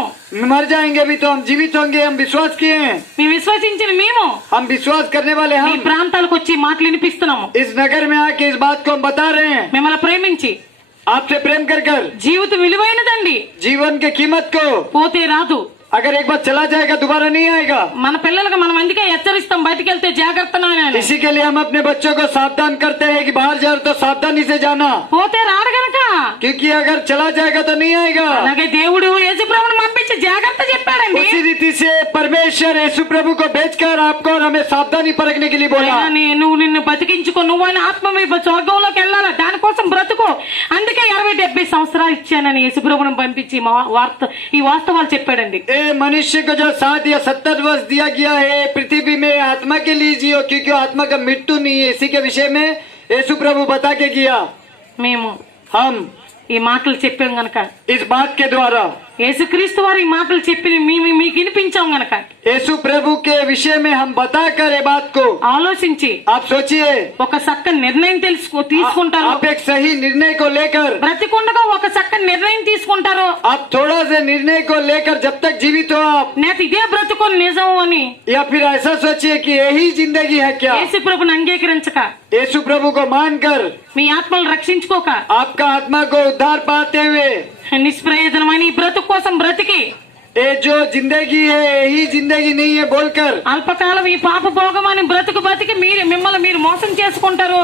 मर जाएंगे भी तो हम जीवित होंगे, हम विश्वास किए हैं। మేము విశ్వసించిన మేము हम विश्वास करने वाले ఈ हम ప్రాంతాలకు వచ్చి ఈ మాటలు వినిపిస్తున్నాము. इस नगर में आके इस बात को हम बता रहे हैं, మిమ్మల్ని ప్రేమించి. आपसे प्रेम कर कर। జీవితం విలువైనదండి, जीवन के कीमत को పోతే రాదు. अगर एक बार चला जाएगा दोबारा नहीं आएगा। మన పిల్లలకు మనం అందుకే హెచ్చరిస్తాం, బయటికి వెళ్తే జాగ్రత్త నాయనా అని. इसी के लिए हम अपने बच्चों को सावधान करते हैं कि बाहर जा रहे तो सावधानी से जाना, పోతే రాడు గనక. क्योंकि अगर चला जाएगा तो नहीं आएगा। అలాగే దేవుడు యేసుప్రభుని పంపించి జాగ్రత్త చెప్పాడండి. उसी रीति से परमेश्वर यीशु प्रभु को भेजकर आपको और हमें सावधानी परखने के लिए बोला। అయినా నువ్వు నిన్ను బతికించుకో, నువ్వైనా ఆత్మ స్వర్గంలోకి వెళ్ళాలా, దానికోసం బ్రతుకో. అందుకే 60-70 సంవత్సరాలు ఇచ్చానని యేసుప్రభుని పంపించి ఈ వాస్తవాలు చెప్పాడండి. ए मनुष्य को जो 60 या 70 वर्ष दिया गया है पृथ्वी में आत्मा के लिए जियो, क्योंकि आत्मा का मृत्यु नहीं है। इसी के विषय में यीशु प्रभु बता के गया। మేము हम ఈ మాటలు చెప్పాం గనక, इस बात के द्वारा యేసుక్రీస్తు వారు ఈ మాటలు చెప్పి మీకు వినిపించాం గనక, यीशु प्रभु के विषय में हम बताकर ये बात को ఆలోచించి आप सोचिए, ఒక చక్కని నిర్ణయం తీసుకుంటారు. आप एक सही निर्णय को लेकर, బ్రతికుండగా ఒక చక్కని నిర్ణయం తీసుకుంటారు. आप थोड़ा से निर्णय को लेकर जब तक जीवित हो आप, నేత ఇదే బ్రతుకు నిజం అని या फिर ऐसा सोचिए कि यही जिंदगी है क्या। యేసు ప్రభుని అంగీకరించక, यीशु प्रभु को मानकर మీ ఆత్మలు రక్షించుకోక, आपका आत्मा को उद्धार पाते हुए నిష్ప్రయోజనమైన ఈ బ్రతుకు కోసం బ్రతికి, ये जो जिंदगी है यही जिंदगी नहीं है बोलकर అల్పకాలం ఈ పాప భోగమని బ్రతుకు బతికి మిమ్మల్ని మీరు మోసం చేసుకుంటారు.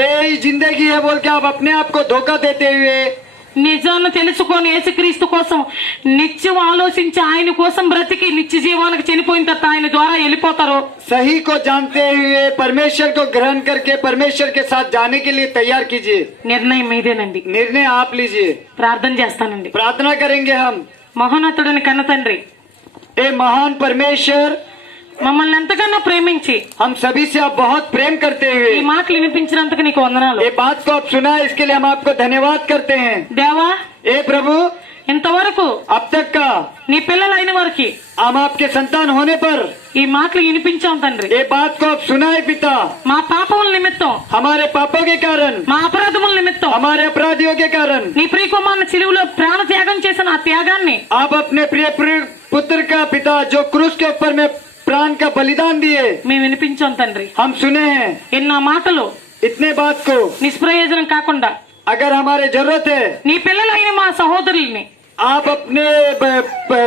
यही जिंदगी है बोल के आप अपने आप को धोखा देते हुए నిజాన్ని తెలుసుకొని యేసుక్రీస్తు కోసం నిత్యం ఆలోచించి ఆయన కోసం బ్రతికి నిత్య జీవానికి చనిపోయిన తర్వాత ఆయన ద్వారా వెళ్ళిపోతారు. सही को जानते हुए परमेश्वर को ग्रहण करके परमेश्वर के साथ जाने के लिए तैयार कीजिए। నిర్ణయం మీదేనండి. निर्णय आप लीजिए। ప్రార్థన చేస్తానండి. प्रार्थना करेंगे हम। మహోన్నతుడని కన్న తండ్రి, ए महान परमेश्वर, మమ్మల్ని ఎంతగానో ప్రేమించి हम सभी से आप बहुत प्रेम करते ఈ हुए మాటలు వినిపించినందుకు నీకు వందనాలు. ये बात को आप सुना, इसके लिए हम आपको धन्यवाद करते हैं। దేవా, ए प्रभु, ఇంతవరకు अब तक का నీ పిల్లలైన వారికి हम आपके संतान होने पर ఈ మాటలు వినిపించాం త్తండ్రి. ये बात को आप सुनाए पिता, మా పాపముల నిమిత్తం, हमारे पापों के कारण, మా అపరాధముల నిమిత్తం हमारे अपराधियों के कारण నీ ప్రియ కుమారుని సిలువలో ప్రాణ త్యాగం చేసిన ఆ త్యాగాన్ని आप अपने प्रिय पुत्र का पिता जो क्रूस के ऊपर में प्राण का बलिदान दिए మేము వినిపించాం తండ్రి. हम सुने हैं। ఎన్నో మాటలు इतने बात को నిష్ప్రయోజనం కాకుండా अगर हमारे जरूरत है, నీ పిల్లలైన మా సహోదరుల్ని आप अपने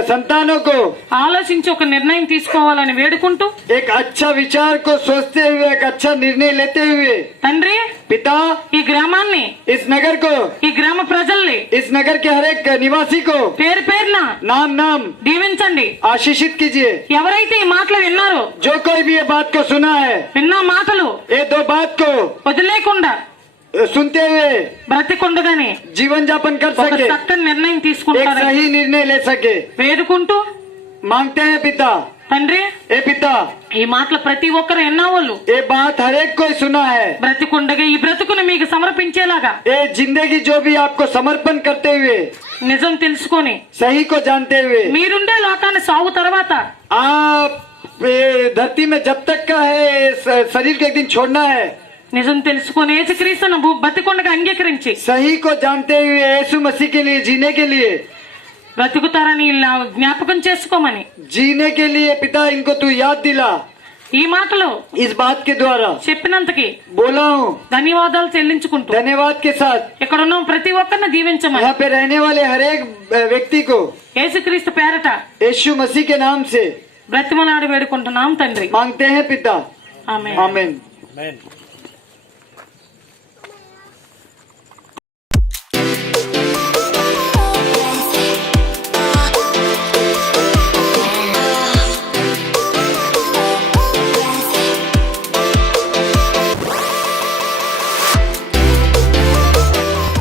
संतानों को ఆలోచించి ఒక నిర్ణయం తీసుకోవాలని వేడుకుంటూ, एक अच्छा विचार को सोचते हुए एक अच्छा निर्णय लेते हुए తండ్రి पिता ఈ గ్రామాన్ని, इस नगर को, ఈ గ్రామ ప్రజల్ని इस नगर के हर एक निवासी को పేరు పేరున नाम नाम దీవించండి. आशीषित कीजिए। ఎవరైతే ఈ మాటలు విన్నారో, जो कोई भी ये बात को सुना है, విన్న మాటలు ये दो बात को వదిలేకుండా सुनते हुए బ్రతికుండగానే जीवन यापन कर ఒక सके, చక్కని నిర్ణయం एक తీసుకుంటారని सही निर्णय ले सके వేడుకుంటూ, मांगते हैं पिता। తండ్రి ए पिता, ఈ మాటలు ప్రతి ఒక్కరు ఎన్నోళ్ళు ये बात हर एक कोई सुना है। బ్రతికుండగా ఈ బ్రతుకును మీకు సమర్పించేలాగా ये जिंदगी जो भी आपको समर्पण करते हुए, నిజం తెలుసుకొని सही को जानते हुए, మీరుండే లోకాన్ని సాగు తర్వాత आप ये धरती में जब तक का है शरीर को एक दिन छोड़ना है, నిజం తెలుసుకొని యేసుక్రీస్తును బతికుండగా అంగీకరించి सही को जानते हुए यीशु मसीह के लिए जीने के लिए, బ్రతుకుతారని ఇలా జ్ఞాపకం చేసుకోమని जीने के लिए पिता इनको तू याद दिला। ఈ మాటలు इस बात के द्वारा చెప్పినంతకి बोला हूँ ధన్యవాదాలు చెల్లించుకుంటూ धन्यवाद के साथ ఇక్కడ ఉన్న ప్రతి ఒక్కరిని దీవించమని यहाँ पे रहने वाले हर एक व्यक्ति को యేసుక్రీస్తు పేరట यीशु मसीह के नाम से బ్రతిమలాడి వేడుకుంటున్నాం తండ్రి. मांगते हैं पिता। ఆమేన్. आमीन।